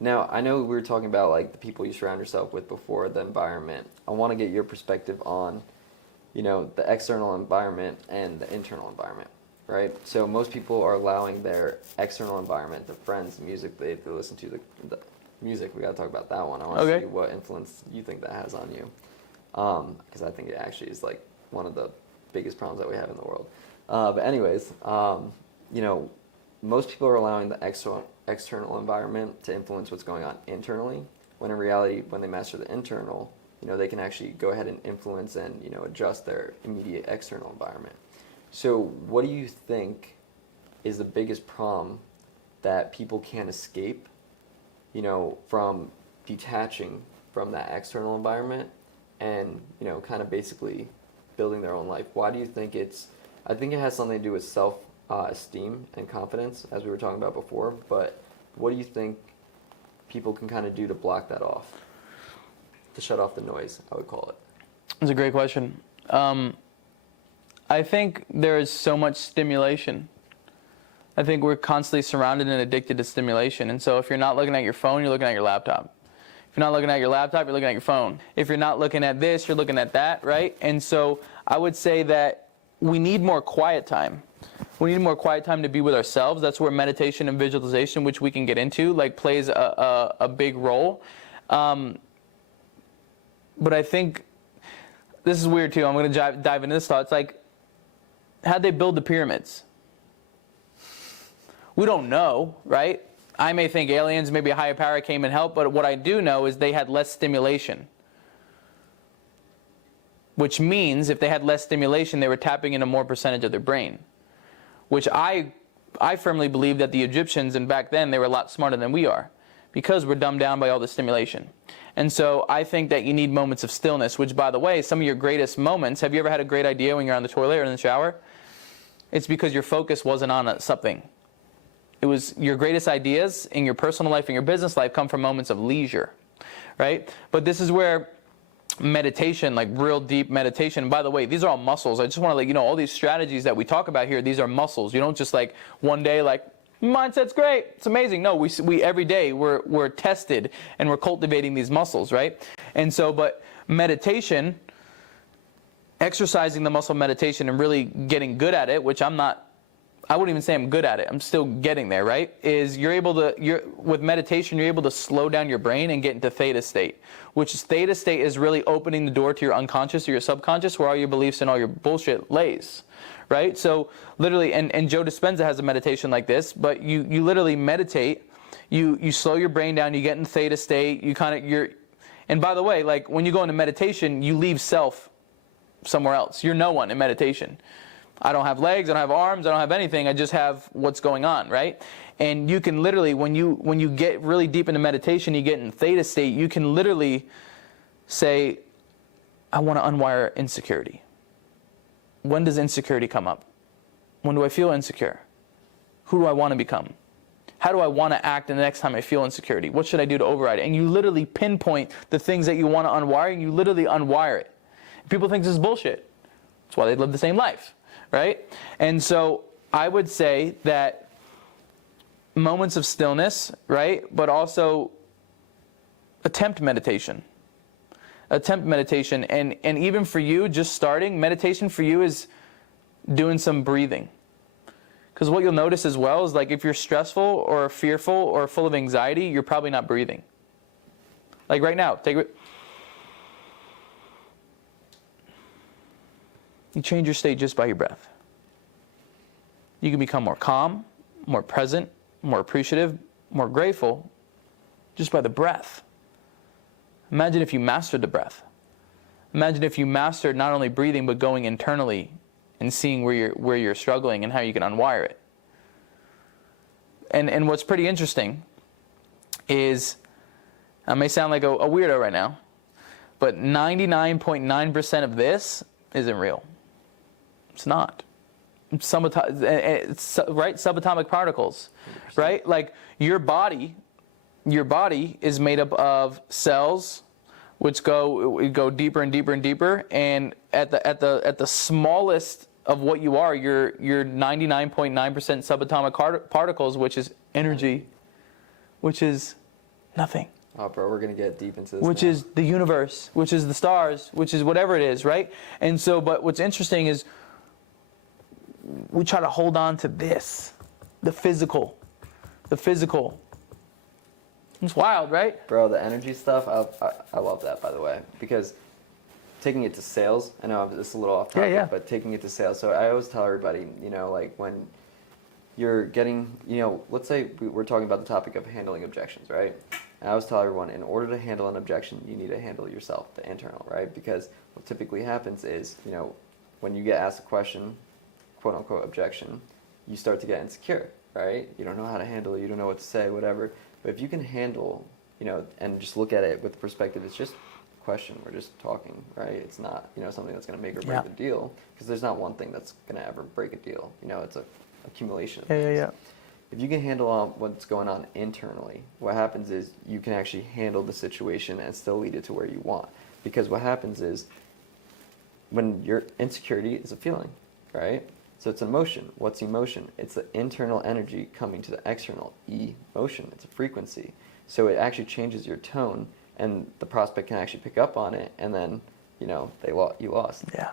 now, I know we were talking about, like, the people you surround yourself with before, the environment. I want to get your perspective on, the external environment and the internal environment, right? So, most people are allowing their external environment, their friends, the music they listen to, the music, we got to talk about that one. I want to see what influence you think that has on you. Because I think it actually is, like, one of the biggest problems that we have in the world. But anyways, you know, most people are allowing the external environment to influence what's going on internally, when in reality, when they master the internal, you know, they can actually go ahead and influence and, you know, adjust their immediate external environment. So what do you think is the biggest problem that people can't escape, you know, from detaching from that external environment and, you know, kind of basically building their own life? Why do you think I think it has something to do with self-esteem and confidence, as we were talking about before, but what do you think people can kind of do to block that off? To shut off the noise, I would call it. That's a great question. I think there is so much stimulation. I think we're constantly surrounded and addicted to stimulation. And so if you're not looking at your phone, you're looking at your laptop. If you're not looking at your laptop, you're looking at your phone. If you're not looking at this, you're looking at that, right? And so I would say that we need more quiet time. We need more quiet time to be with ourselves. That's where meditation and visualization, which we can get into, like plays a big role. But I think this is weird too. I'm going to dive into this thought. It's like, how'd they build the pyramids? We don't know, right? I may think aliens, maybe a higher power came and helped, but what I do know is they had less stimulation. Which means if they had less stimulation, they were tapping into more percentage of their brain. Which I firmly believe that the Egyptians, and back then, they were a lot smarter than we are, because we're dumbed down by all the stimulation. And so I think that you need moments of stillness, which, by the way, some of your greatest moments, have you ever had a great idea when you're on the toilet or in the shower? It's because your focus wasn't on something. It was your greatest ideas in your personal life and your business life come from moments of leisure, right? But this is where meditation, like real deep meditation, and by the way, these are all muscles. I just want to let you know, all these strategies that we talk about here, these are muscles. You don't just like one day like, mindset's great, it's amazing. No, we every day we're tested and we're cultivating these muscles, right? And so, but meditation, exercising the muscle of meditation and really getting good at it, which I wouldn't even say I'm good at it, I'm still getting there, right? Is with meditation, you're able to slow down your brain and get into Theta State, which is Theta State is really opening the door to your unconscious or your subconscious, where all your beliefs and all your bullshit lays, right? So literally, and Joe Dispenza has a meditation like this, but you literally meditate, you slow your brain down, you get in Theta State, and by the way, like when you go into meditation, you leave self somewhere else. You're no one in meditation. I don't have legs, I don't have arms, I don't have anything, I just have what's going on, right? And you can literally, when you get really deep into meditation, you get in Theta State, you can literally say, I want to unwire insecurity. When does insecurity come up? When do I feel insecure? Who do I want to become? How do I want to act the next time I feel insecurity? What should I do to override it? And you literally pinpoint the things that you want to unwire, and you literally unwire it. People think this is bullshit. That's why they live the same life. Right? And so I would say that moments of stillness, right? But also attempt meditation. Attempt meditation. And even for you, just starting, meditation for you is doing some breathing. Because what you'll notice as well is like if you're stressful or fearful or full of anxiety, you're probably not breathing. Like right now, you change your state just by your breath. You can become more calm, more present, more appreciative, more grateful just by the breath. Imagine if you mastered the breath. Imagine if you mastered not only breathing but going internally and seeing where you're struggling and how you can unwire it. And what's pretty interesting is, I may sound like a weirdo right now, but 99.9% of this isn't real. It's not. Right? Subatomic particles, 100%. Right? Like your body is made up of cells, which go deeper and deeper and deeper. And at the smallest of what you are, you're 99.9% subatomic particles, which is energy, which is nothing. Oh, bro, we're going to get deep into this. Which now. is the universe, which is the stars, which is whatever it is, right? And so, but what's interesting is we try to hold on to this, the physical. It's wild, right? Bro, the energy stuff, I love that, by the way, because taking it to sales, I know this is a little off topic, Yeah. but taking it to sales. So I always tell everybody, like when you're getting, let's say we're talking about the topic of handling objections, right? And I always tell everyone, in order to handle an objection, you need to handle yourself, the internal, right? Because what typically happens is, when you get asked a question, quote unquote objection, you start to get insecure, right? You don't know how to handle it, you don't know what to say, whatever. But if you can handle, and just look at it with the perspective, it's just a question, we're just talking, right? It's not, something that's going to make or break the deal, because there's not one thing that's going to ever break a deal. It's a accumulation of things. Yeah. If you can handle what's going on internally, what happens is you can actually handle the situation and still lead it to where you want. Because what happens is, when your insecurity is a feeling, right? So it's an emotion. What's emotion? It's the internal energy coming to the external. Emotion. It's a frequency. So it actually changes your tone, and the prospect can actually pick up on it, and then, you lost. Yeah.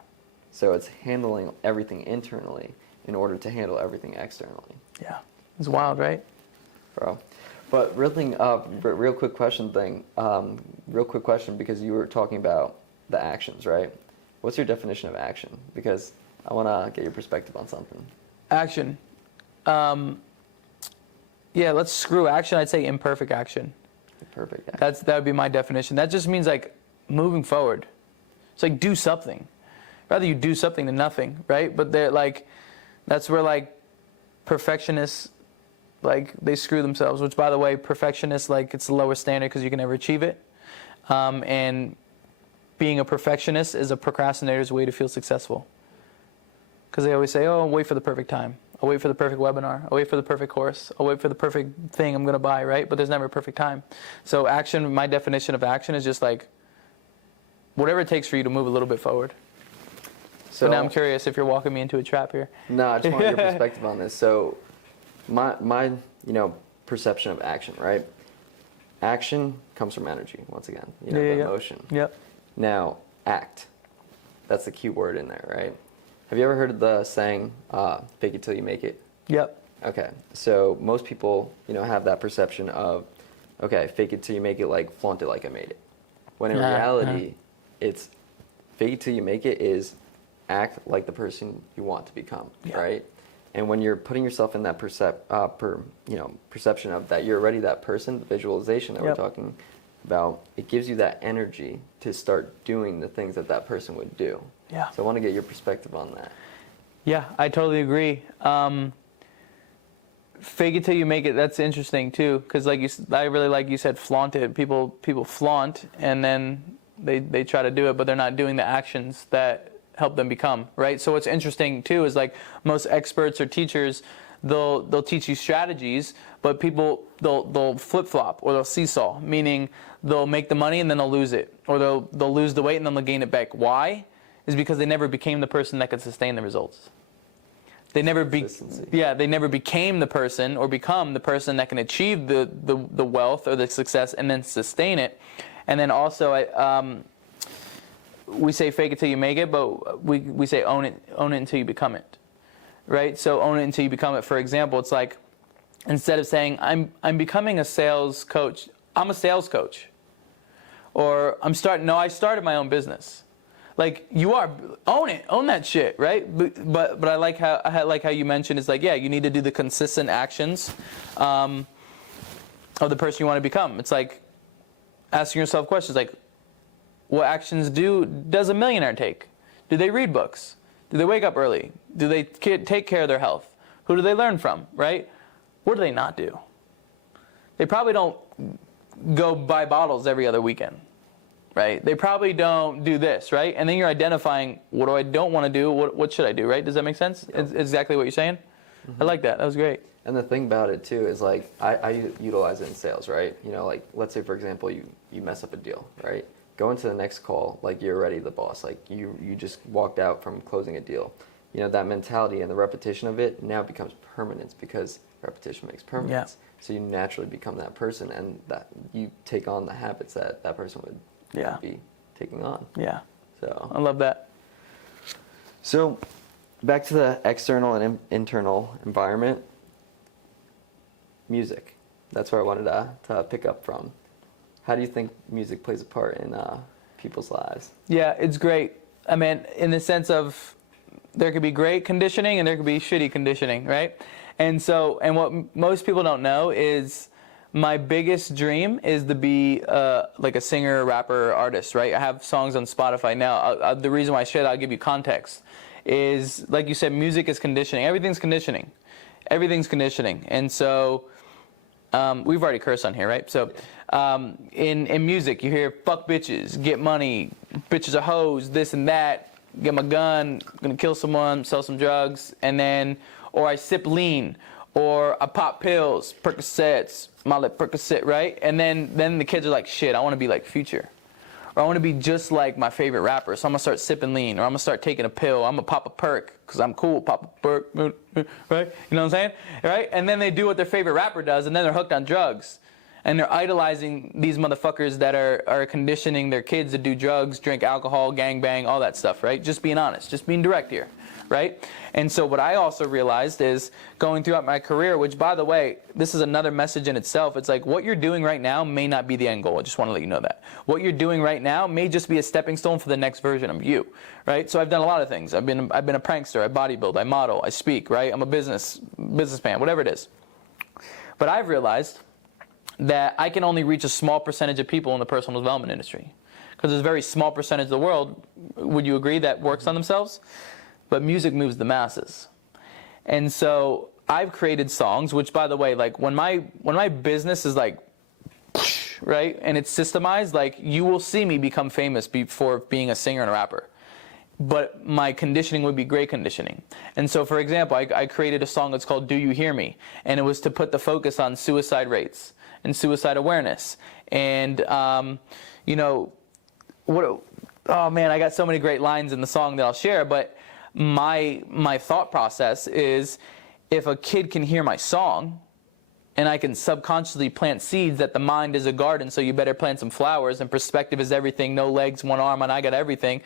So it's handling everything internally in order to handle everything externally. Yeah. It's wild, right? Bro. But real quick question because you were talking about the actions, right? What's your definition of action? Because I want to get your perspective on something. Action. Let's screw action. I'd say imperfect action. Imperfect action. That would be my definition. That just means like moving forward. It's like do something. Rather you do something than nothing, right? But they're like, that's where like perfectionists, like they screw themselves. Which, by the way, perfectionists, like it's the lowest standard because you can never achieve it. And being a perfectionist is a procrastinator's way to feel successful. Because they always say, oh, I'll wait for the perfect time. I'll wait for the perfect webinar. I'll wait for the perfect course. I'll wait for the perfect thing I'm going to buy, right? But there's never a perfect time. So action, my definition of action is just like whatever it takes for you to move a little bit forward. So now I'm curious if you're walking me into a trap here. No, I just want your perspective on this. So my perception of action, right? Action comes from energy, once again, the emotion. Yep. Now, act. That's the key word in there, right? Have you ever heard of the saying, fake it till you make it? Yep. Okay, so most people, have that perception of, okay, fake it till you make it, like flaunt it like I made it. When in reality, it's fake it till you make it is act like the person you want to become, right? And when you're putting yourself in that perception of that you're already that person, the visualization that we're talking about, it gives you that energy to start doing the things that person would do. Yeah. So I want to get your perspective on that. Yeah, I totally agree. Fake it till you make it. That's interesting too, because I really like you said, flaunt it. People flaunt, and then they try to do it, but they're not doing the actions that help them become, right? So what's interesting too is like most experts or teachers, they'll teach you strategies, but people they'll flip flop or they'll seesaw, meaning they'll make the money and then they'll lose it, or they'll lose the weight and then they'll gain it back. Why? Is because they never became the person that could sustain the results. They never became the person or become the person that can achieve the wealth or the success and then sustain it. And then also we say fake it till you make it, but we say own it until you become it, right? So own it until you become it. For example, it's like instead of saying I'm becoming a sales coach, I'm a sales coach, or I started my own business. Like you are, own that shit, right? But I like how you mentioned is like, yeah, you need to do the consistent actions of the person you want to become. It's like asking yourself questions like, what actions does a millionaire take? Do they read books? Do they wake up early? Do they take care of their health? Who do they learn from, right? What do they not do? They probably don't go buy bottles every other weekend, right? They probably don't do this, right? And then you're identifying, what do I don't want to do? What should I do, right? Does that make sense? Yep. It's exactly what you're saying? Mm-hmm. I like that. That was great. And the thing about it, too, is like, I utilize it in sales, right? Like, let's say, for example, you mess up a deal, right? Go into the next call like you're already the boss. Like, you just walked out from closing a deal. That mentality and the repetition of it now becomes permanence because repetition makes permanence. Yeah. So you naturally become that person, and that you take on the habits that person would be taking on. Yeah. So I love that. So back to the external and internal environment. Music. That's where I wanted to pick up from. How do you think music plays a part in people's lives. Yeah, it's great. I mean, in the sense of there could be great conditioning and there could be shitty conditioning, right? And so, and what most people don't know is my biggest dream is to be like a singer, rapper, artist, right? I have songs on Spotify now. The reason why I share that, I'll give you context, is like you said, music is conditioning. Everything's conditioning. Everything's conditioning. And so we've already cursed on here, right? So in music, you hear fuck bitches, get money, bitches are hoes, this and that, get my gun, gonna kill someone, sell some drugs, and then, or I sip lean, or I pop pills, Percocets, Molly Percocet, right? And then the kids are like, shit, I want to be like Future. Or I want to be just like my favorite rapper, so I'm going to start sipping lean, or I'm going to start taking a pill, I'm going to pop a perk, because I'm cool, pop a perk, right? You know what I'm saying? Right? And then they do what their favorite rapper does, and then they're hooked on drugs. And they're idolizing these motherfuckers that are conditioning their kids to do drugs, drink alcohol, gangbang, all that stuff, right? Just being honest, just being direct here, right? And so what I also realized is going throughout my career, which by the way, this is another message in itself. It's like what you're doing right now may not be the end goal. I just want to let you know that. What you're doing right now may just be a stepping stone for the next version of you, right? So I've done a lot of things. I've been a prankster, I bodybuild, I model, I speak, right? I'm a businessman, whatever it is. But I've realized that I can only reach a small percentage of people in the personal development industry. Because there's a very small percentage of the world, would you agree, that works on themselves? But music moves the masses. And so I've created songs, which by the way, like when my business is like, right, and it's systemized, like you will see me become famous before being a singer and a rapper. But my conditioning would be great conditioning. And so for example, I created a song that's called Do You Hear Me? And it was to put the focus on suicide rates and suicide awareness. And, you know, oh man, I got so many great lines in the song that I'll share, but my thought process is if a kid can hear my song and I can subconsciously plant seeds that the mind is a garden, so you better plant some flowers, and perspective is everything, no legs, one arm, and I got everything.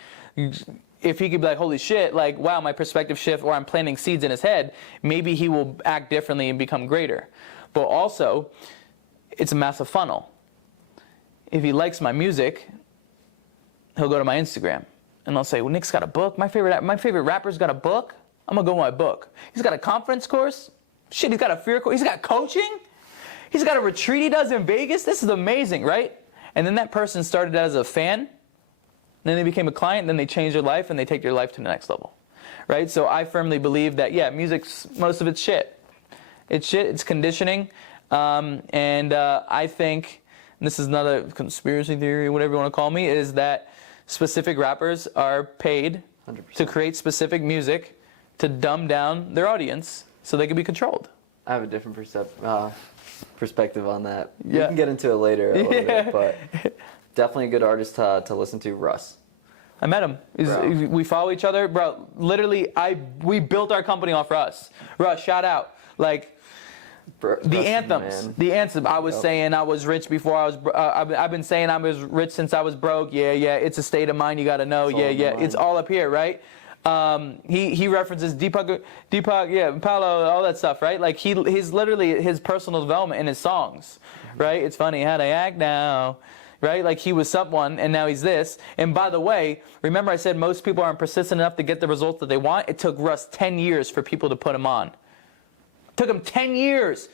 If he could be like, holy shit, like, wow, my perspective shift, or I'm planting seeds in his head, maybe he will act differently and become greater. But also, it's a massive funnel. If he likes my music, he'll go to my Instagram and they'll say, well, Nick's got a book. My favorite rapper's got a book. I'm gonna go with my book. He's got a conference course. Shit, he's got a fear course. He's got coaching. He's got a retreat he does in Vegas. This is amazing, right? And then that person started as a fan. Then they became a client. Then they changed their life and they take their life to the next level, right? So I firmly believe that, yeah, music's, most of it's shit. It's shit. It's conditioning. I think, and this is another conspiracy theory, whatever you want to call me, is that specific rappers are paid 100%. To create specific music to dumb down their audience so they can be controlled. I have a different perspective on that. Yeah. We can get into it later a little bit, but definitely a good artist to listen to, Russ. I met him. We follow each other. Bro, literally, we built our company off Russ. Russ, shout out. Like, the anthems. The anthem. I was saying I was rich before I was. I've been saying I was rich since I was broke. Yeah. It's a state of mind. You got to know. Yeah. It's all up here, right? He references Deepak. Yeah, Paulo, all that stuff, right? Like he's literally his personal development in his songs, right? It's funny how they act now, right? Like he was someone and now he's this. And by the way, remember I said most people aren't persistent enough to get the results that they want. It took Russ 10 years for people to put him on. Took him 10 years.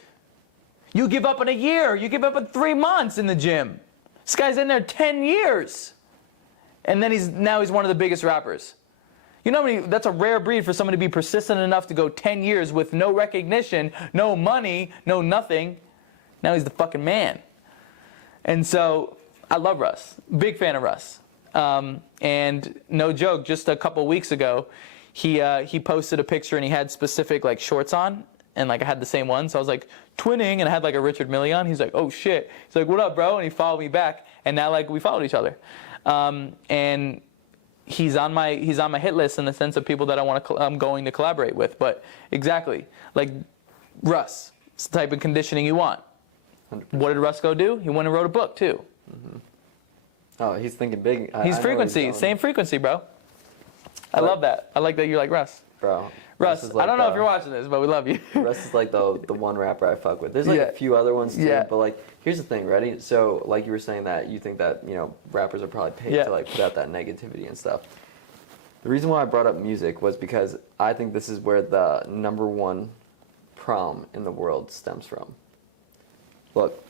You give up in a year. You give up in 3 months in the gym. This guy's in there 10 years. And then now he's one of the biggest rappers. You know, that's a rare breed for someone to be persistent enough to go 10 years with no recognition, no money, no nothing. Now he's the fucking man. And so I love Russ. Big fan of Russ. And no joke, just a couple weeks ago, he posted a picture and he had specific like shorts on. And like I had the same one, so I was like twinning, and I had like a Richard Mille on. He's like, "Oh shit!" He's like, "What up, bro?" And he followed me back, and now like we followed each other. And he's on my hit list in the sense of people that I'm going to collaborate with. But exactly, like Russ, it's the type of conditioning you want. 100%. What did Russ go do? He went and wrote a book too. Mm-hmm. Oh, he's thinking big. He's frequency, same frequency, bro. I love that. I like that you like Russ. Bro, Russ, is like I don't know if you're watching this, but we love you. Russ is like the one rapper I fuck with. There's like Yeah. a few other ones too, Yeah. but like here's the thing, ready? So like you were saying that you think that, you know, rappers are probably paid Yeah. to like put out that negativity and stuff. The reason why I brought up music was because I think this is where the #1 problem in the world stems from. Look,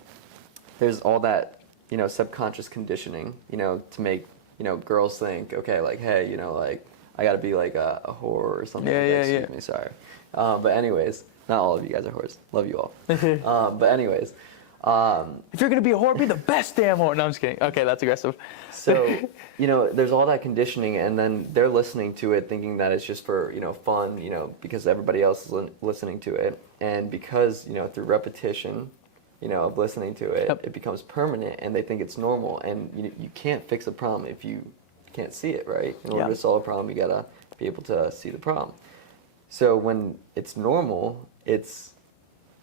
there's all that, you know, subconscious conditioning, you know, to make, you know, girls think, okay, like, hey, you know, like, I gotta be like a whore or something. Yeah, like that. yeah, Excuse me, sorry. But anyways, not all of you guys are whores. Love you all. But anyways, If you're gonna be a whore, be the best damn whore. No, I'm just kidding. Okay, that's aggressive. so, you know, there's all that conditioning, and then they're listening to it thinking that it's just for, you know, fun, you know, because everybody else is listening to it. And because, you know, through repetition, you know, of listening to it, Yep. it becomes permanent, and they think it's normal. And you can't fix a problem if you can't see it, right? In order Yeah. to solve a problem, you gotta be able to see the problem. So when it's normal, it's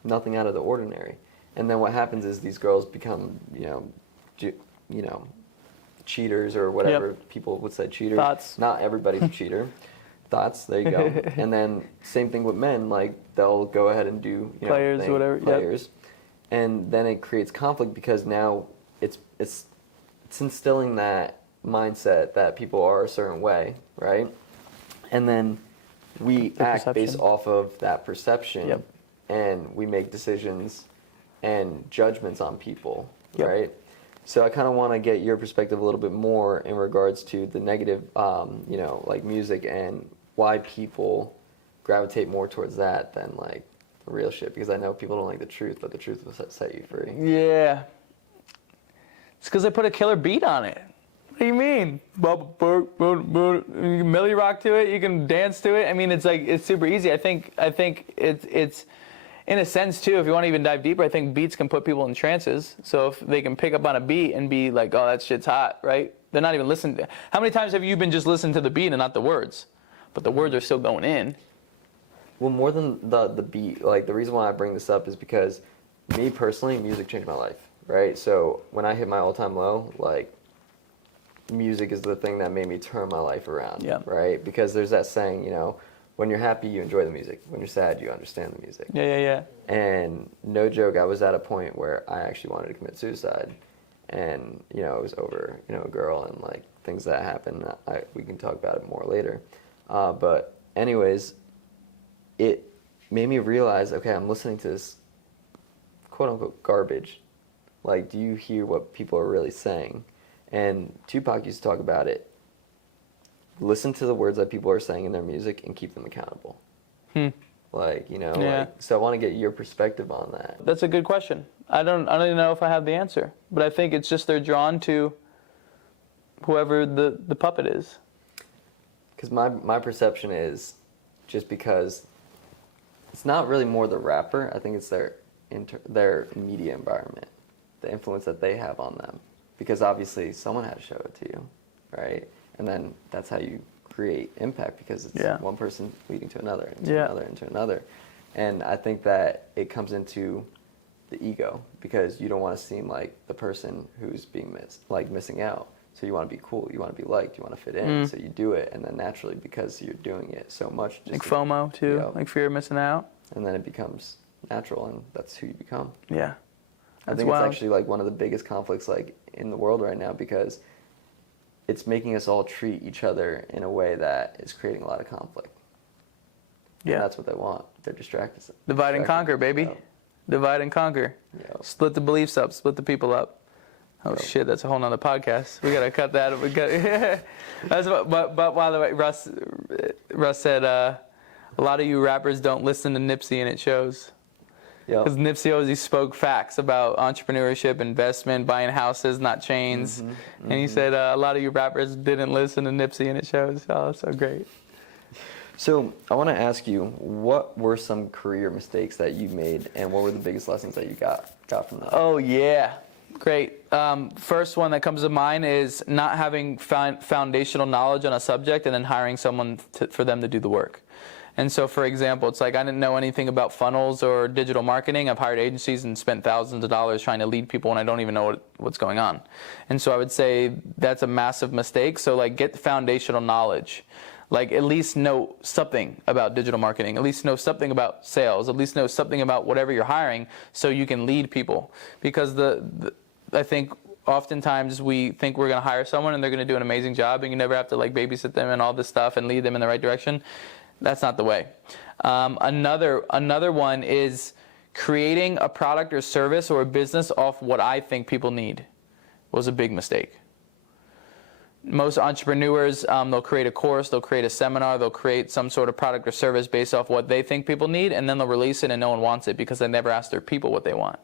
nothing out of the ordinary. And then what happens is these girls become, you know, cheaters or whatever people would say cheaters. Thoughts. Not everybody's a cheater. Thoughts, there you go. And then same thing with men, like they'll go ahead and do, you know, Players, whatever, yep. players. And then it creates conflict because now it's instilling that mindset that people are a certain way, right? And then we act based perception. off of that perception, Yep. and we make decisions and judgments on people, Yep. right? So I kind of want to get your perspective a little bit more in regards to the negative, you know, like music, and why people gravitate more towards that than like the real shit. Because I know people don't like the truth, but the truth will set you free. Yeah. It's because they put a killer beat on it. What do you mean? You can Millie rock to it. You can dance to it. I mean, it's like it's super easy. I think it's in a sense too. If you want to even dive deeper, I think beats can put people in trances. So if they can pick up on a beat and be like, "Oh, that shit's hot," right? They're not even listening. How many times have you been just listening to the beat and not the words? But the words are still going in. Well, more than the beat, like the reason why I bring this up is because me personally, music changed my life, right? So when I hit my all-time low, like music is the thing that made me turn my life around, Yeah. right? Because there's that saying, you know, when you're happy, you enjoy the music. When you're sad, you understand the music. Yeah. And no joke, I was at a point where I actually wanted to commit suicide. And, you know, it was over, you know, a girl and, like, things that happened. We can talk about it more later. But anyways, it made me realize, okay, I'm listening to this quote-unquote garbage. Like, do you hear what people are really saying? And Tupac used to talk about it. Listen to the words that people are saying in their music and keep them accountable. Like, you know, Yeah. like, so I want to get your perspective on that. That's a good question. I don't even know if I have the answer, but I think it's just they're drawn to whoever the puppet is. Because my perception is just because it's not really more the rapper. I think it's their media environment, the influence that they have on them. Because obviously someone had to show it to you, right? And then that's how you create impact, because it's one person leading to another, into another. And I think that it comes into the ego, because you don't want to seem like the person who's being missing out. So you want to be cool, you want to be liked, you want to fit in, so you do it, and then naturally, because you're doing it so much, just Like FOMO too, Yep. like fear of missing out. And then it becomes natural, and that's who you become. Yeah. I think it's actually like one of the biggest conflicts like in the world right now, because it's making us all treat each other in a way that is creating a lot of conflict. Yeah. And that's what they want. They're distracted. Divide and conquer, baby. Yep. Divide and conquer. Yep. Split the beliefs up, split the people up. Oh Yep. shit, that's a whole nother podcast. We gotta cut that. But by the way, Russ said a lot of you rappers don't listen to Nipsey, and it shows. Because Yep. Nipsey always spoke facts about entrepreneurship, investment, buying houses, not chains. And he said a lot of you rappers didn't listen to Nipsey, and it shows. Oh, that's so great. So I want to ask you, what were some career mistakes that you made, and what were the biggest lessons that you got from that? Oh, yeah. Great. First one that comes to mind is not having foundational knowledge on a subject and then hiring someone for them to do the work. And so, for example, it's like I didn't know anything about funnels or digital marketing. I've hired agencies and spent thousands of dollars trying to lead people, and I don't even know what's going on. And so I would say that's a massive mistake. So, like, get foundational knowledge. Like, at least know something about digital marketing, at least know something about sales, at least know something about whatever you're hiring, so you can lead people. Because I think oftentimes we think we're going to hire someone and they're going to do an amazing job, and you never have to like babysit them and all this stuff and lead them in the right direction. That's not the way. Another one is creating a product or service or a business off what I think people need was a big mistake. Most entrepreneurs, they'll create a course, they'll create a seminar, they'll create some sort of product or service based off what they think people need, and then they'll release it and no one wants it because they never ask their people what they want.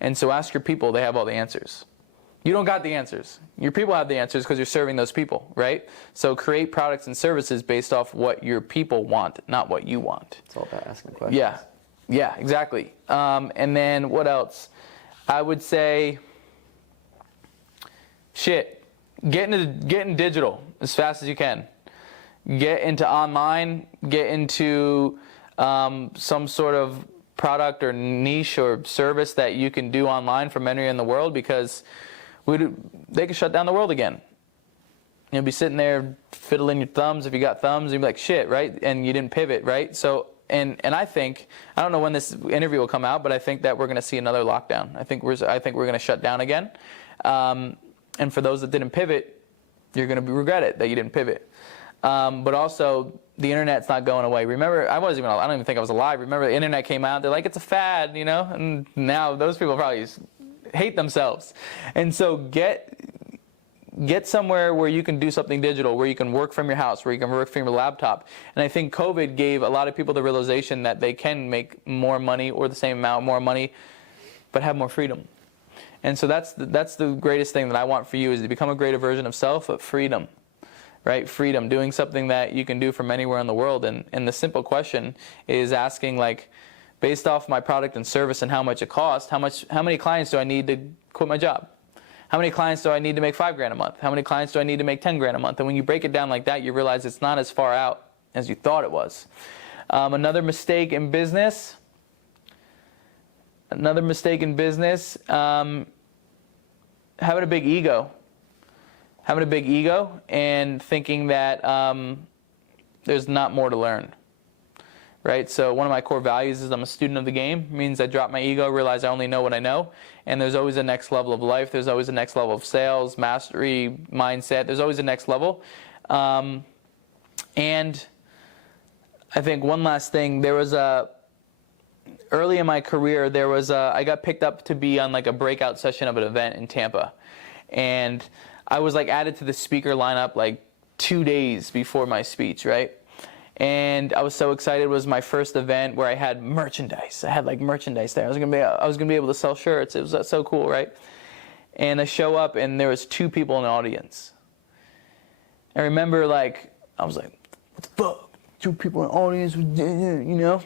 And so ask your people, they have all the answers. You don't got the answers. Your people have the answers because you're serving those people, right? So create products and services based off what your people want, not what you want. It's all about asking questions. Yeah, exactly. And then what else? I would say, get into digital as fast as you can. Get into online, get into some sort of product or niche or service that you can do online from anywhere in the world, because they could shut down the world again. You'll be sitting there fiddling your thumbs if you got thumbs, and you'll be like, shit, right? And you didn't pivot, right? So, and I think, I don't know when this interview will come out, but I think that we're going to see another lockdown. I think we're going to shut down again. And for those that didn't pivot, you're going to regret it that you didn't pivot. But also, the internet's not going away. Remember, I don't even think I was alive. Remember, the internet came out. They're like, it's a fad, you know. And now those people probably hate themselves. And so get somewhere where you can do something digital, where you can work from your house, where you can work from your laptop. And I think COVID gave a lot of people the realization that they can make more money or the same amount more money, but have more freedom. And so that's the greatest thing that I want for you, is to become a greater version of self, but freedom. Right? Freedom, doing something that you can do from anywhere in the world. And the simple question is asking, like, based off my product and service and how much it costs, how many clients do I need to quit my job? How many clients do I need to make $5,000 a month? How many clients do I need to make $10,000 a month? And when you break it down like that, you realize it's not as far out as you thought it was. Another mistake in business, having a big ego. Having a big ego and thinking that there's not more to learn, right? So one of my core values is I'm a student of the game. It means I drop my ego, realize I only know what I know, and there's always a next level of life. There's always a next level of sales, mastery, mindset. There's always a next level. And I think one last thing, early in my career, I got picked up to be on like a breakout session of an event in Tampa. And I was like added to the speaker lineup like 2 days before my speech, right? And I was so excited. It was my first event where I had merchandise. I had like merchandise there. I was gonna be able to sell shirts. It was so cool, right? And I show up and there was 2 people in the audience. I remember like, I was like, what the fuck? 2 people in the audience, you know?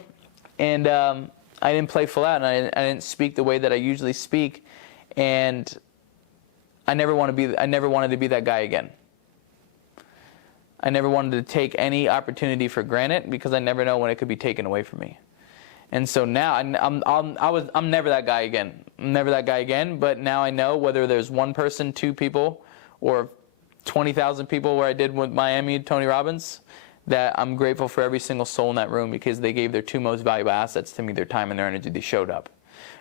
And I didn't play full out, and I didn't speak the way that I usually speak. And I never wanted to be that guy again. I never wanted to take any opportunity for granted, because I never know when it could be taken away from me. And so now I'm never that guy again. I'm never that guy again. But now I know, whether there's 1 person, 2 people, or 20,000 people, where I did with Miami, Tony Robbins, that I'm grateful for every single soul in that room, because they gave their 2 most valuable assets to me, their time and their energy. They showed up.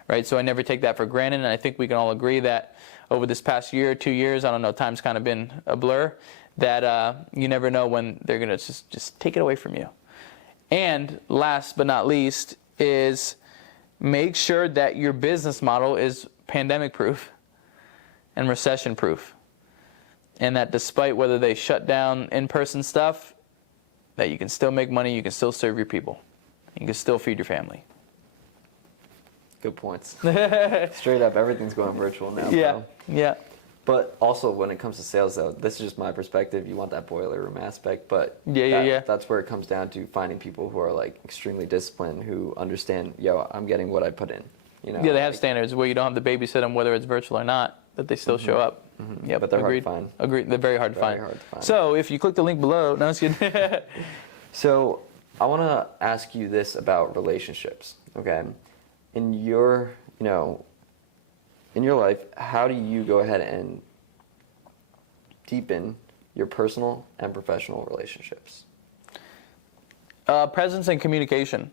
Right? So I never take that for granted, and I think we can all agree that over this past year, 2 years, I don't know, time's kind of been a blur, that you never know when they're going to just take it away from you. And last but not least is make sure that your business model is pandemic-proof and recession-proof. And that despite whether they shut down in-person stuff, that you can still make money, you can still serve your people, you can still feed your family. Good points. Straight up, everything's going virtual now. Yeah, bro. yeah. But also, when it comes to sales, though, this is just my perspective. You want that boiler room aspect, but that's where it comes down to finding people who are like extremely disciplined, who understand, I'm getting what I put in. You know, yeah, they have standards where you don't have to babysit them, whether it's virtual or not, that they still show up. Mm-hmm. Yeah, but they're hard to find. Agreed. They're very hard to find. So if you click the link below, no, it's good. So I want to ask you this about relationships. Okay, in your life, how do you go ahead and deepen your personal and professional relationships? Presence and communication.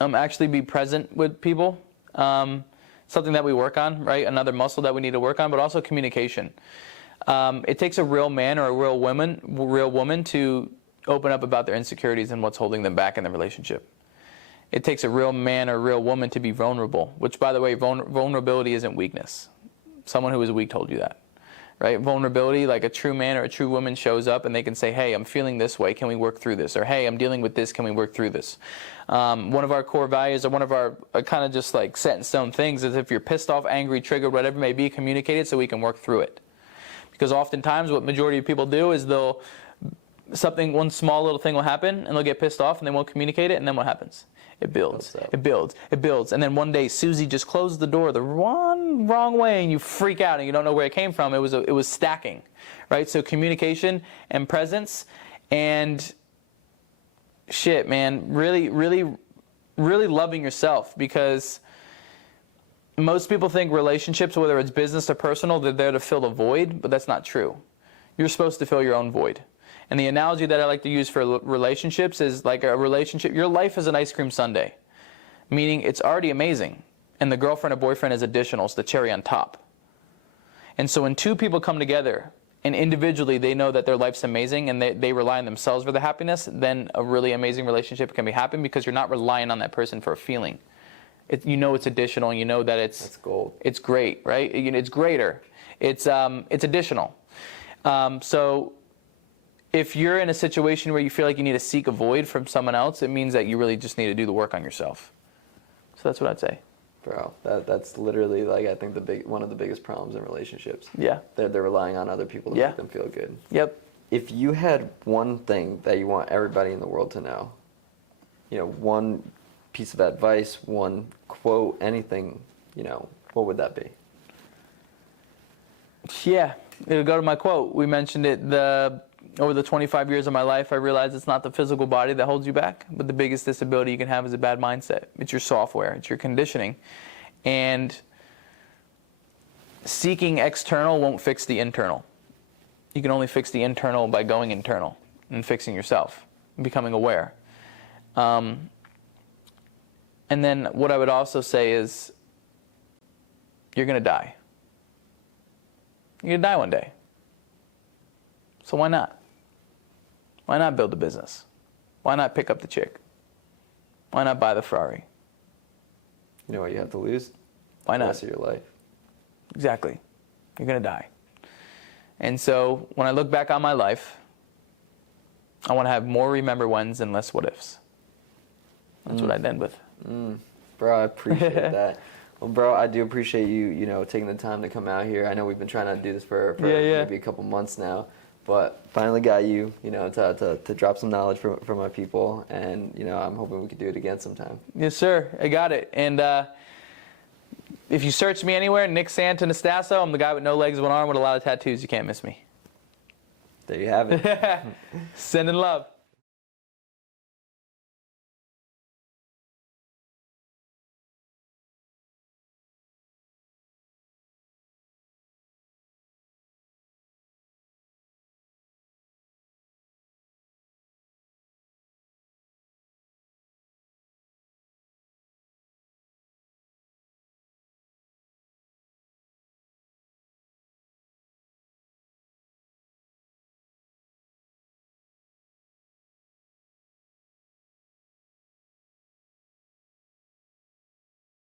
Actually be present with people. Something that we work on, right? Another muscle that we need to work on, but also communication. It takes a real man or a real woman to open up about their insecurities and what's holding them back in the relationship. It takes a real man or a real woman to be vulnerable, which, by the way, vulnerability isn't weakness. Someone who is weak told you that, right? Vulnerability, like a true man or a true woman shows up and they can say, hey, I'm feeling this way. Can we work through this? Or, hey, I'm dealing with this. Can we work through this? One of our core values, or one of our kind of just like set in stone things, is if you're pissed off, angry, triggered, whatever it may be, communicate it so we can work through it. Because oftentimes what majority of people do is one small little thing will happen and they'll get pissed off and they won't communicate it, and then what happens? It builds, it builds, it builds. And then one day Susie just closed the door the wrong way and you freak out and you don't know where it came from. It was stacking, right? So communication and presence and shit, man, really, really, really loving yourself, because most people think relationships, whether it's business or personal, they're there to fill a void, but that's not true. You're supposed to fill your own void. And the analogy that I like to use for relationships is like a relationship. Your life is an ice cream sundae, meaning it's already amazing. And the girlfriend or boyfriend is additional, it's the cherry on top. And so when two people come together and individually they know that their life's amazing and they rely on themselves for the happiness, then a really amazing relationship can be happen, because you're not relying on that person for a feeling. You know it's additional, and you know that that's gold. It's great, right? It's greater. It's additional. So if you're in a situation where you feel like you need to seek a void from someone else, it means that you really just need to do the work on yourself. So that's what I'd say. Bro, that's literally, like, I think one of the biggest problems in relationships. Yeah. They're relying on other people to make them feel good. Yep. If you had one thing that you want everybody in the world to know, one piece of advice, one quote, anything, what would that be? Yeah, it'll go to my quote. We mentioned it. Over the 25 years of my life, I realized it's not the physical body that holds you back, but the biggest disability you can have is a bad mindset. It's your software. It's your conditioning. And seeking external won't fix the internal. You can only fix the internal by going internal and fixing yourself, and becoming aware. And then what I would also say is, you're going to die. You're going to die one day. So why not? Why not build a business? Why not pick up the chick? Why not buy the Ferrari? You know what you have to lose? Why not? The rest of your life. Exactly. You're going to die. And so when I look back on my life, I want to have more remember whens and less what ifs. That's what I'd end with. Bro, I appreciate that. Well, bro, I do appreciate you, taking the time to come out here. I know we've been trying to do this for maybe a couple months now, but finally got you, to drop some knowledge for my people, and, I'm hoping we could do it again sometime. Yes, sir. I got it. And if you search me anywhere, Nick Santonastasso, I'm the guy with no legs, one arm, with a lot of tattoos. You can't miss me. There you have it. Sending love.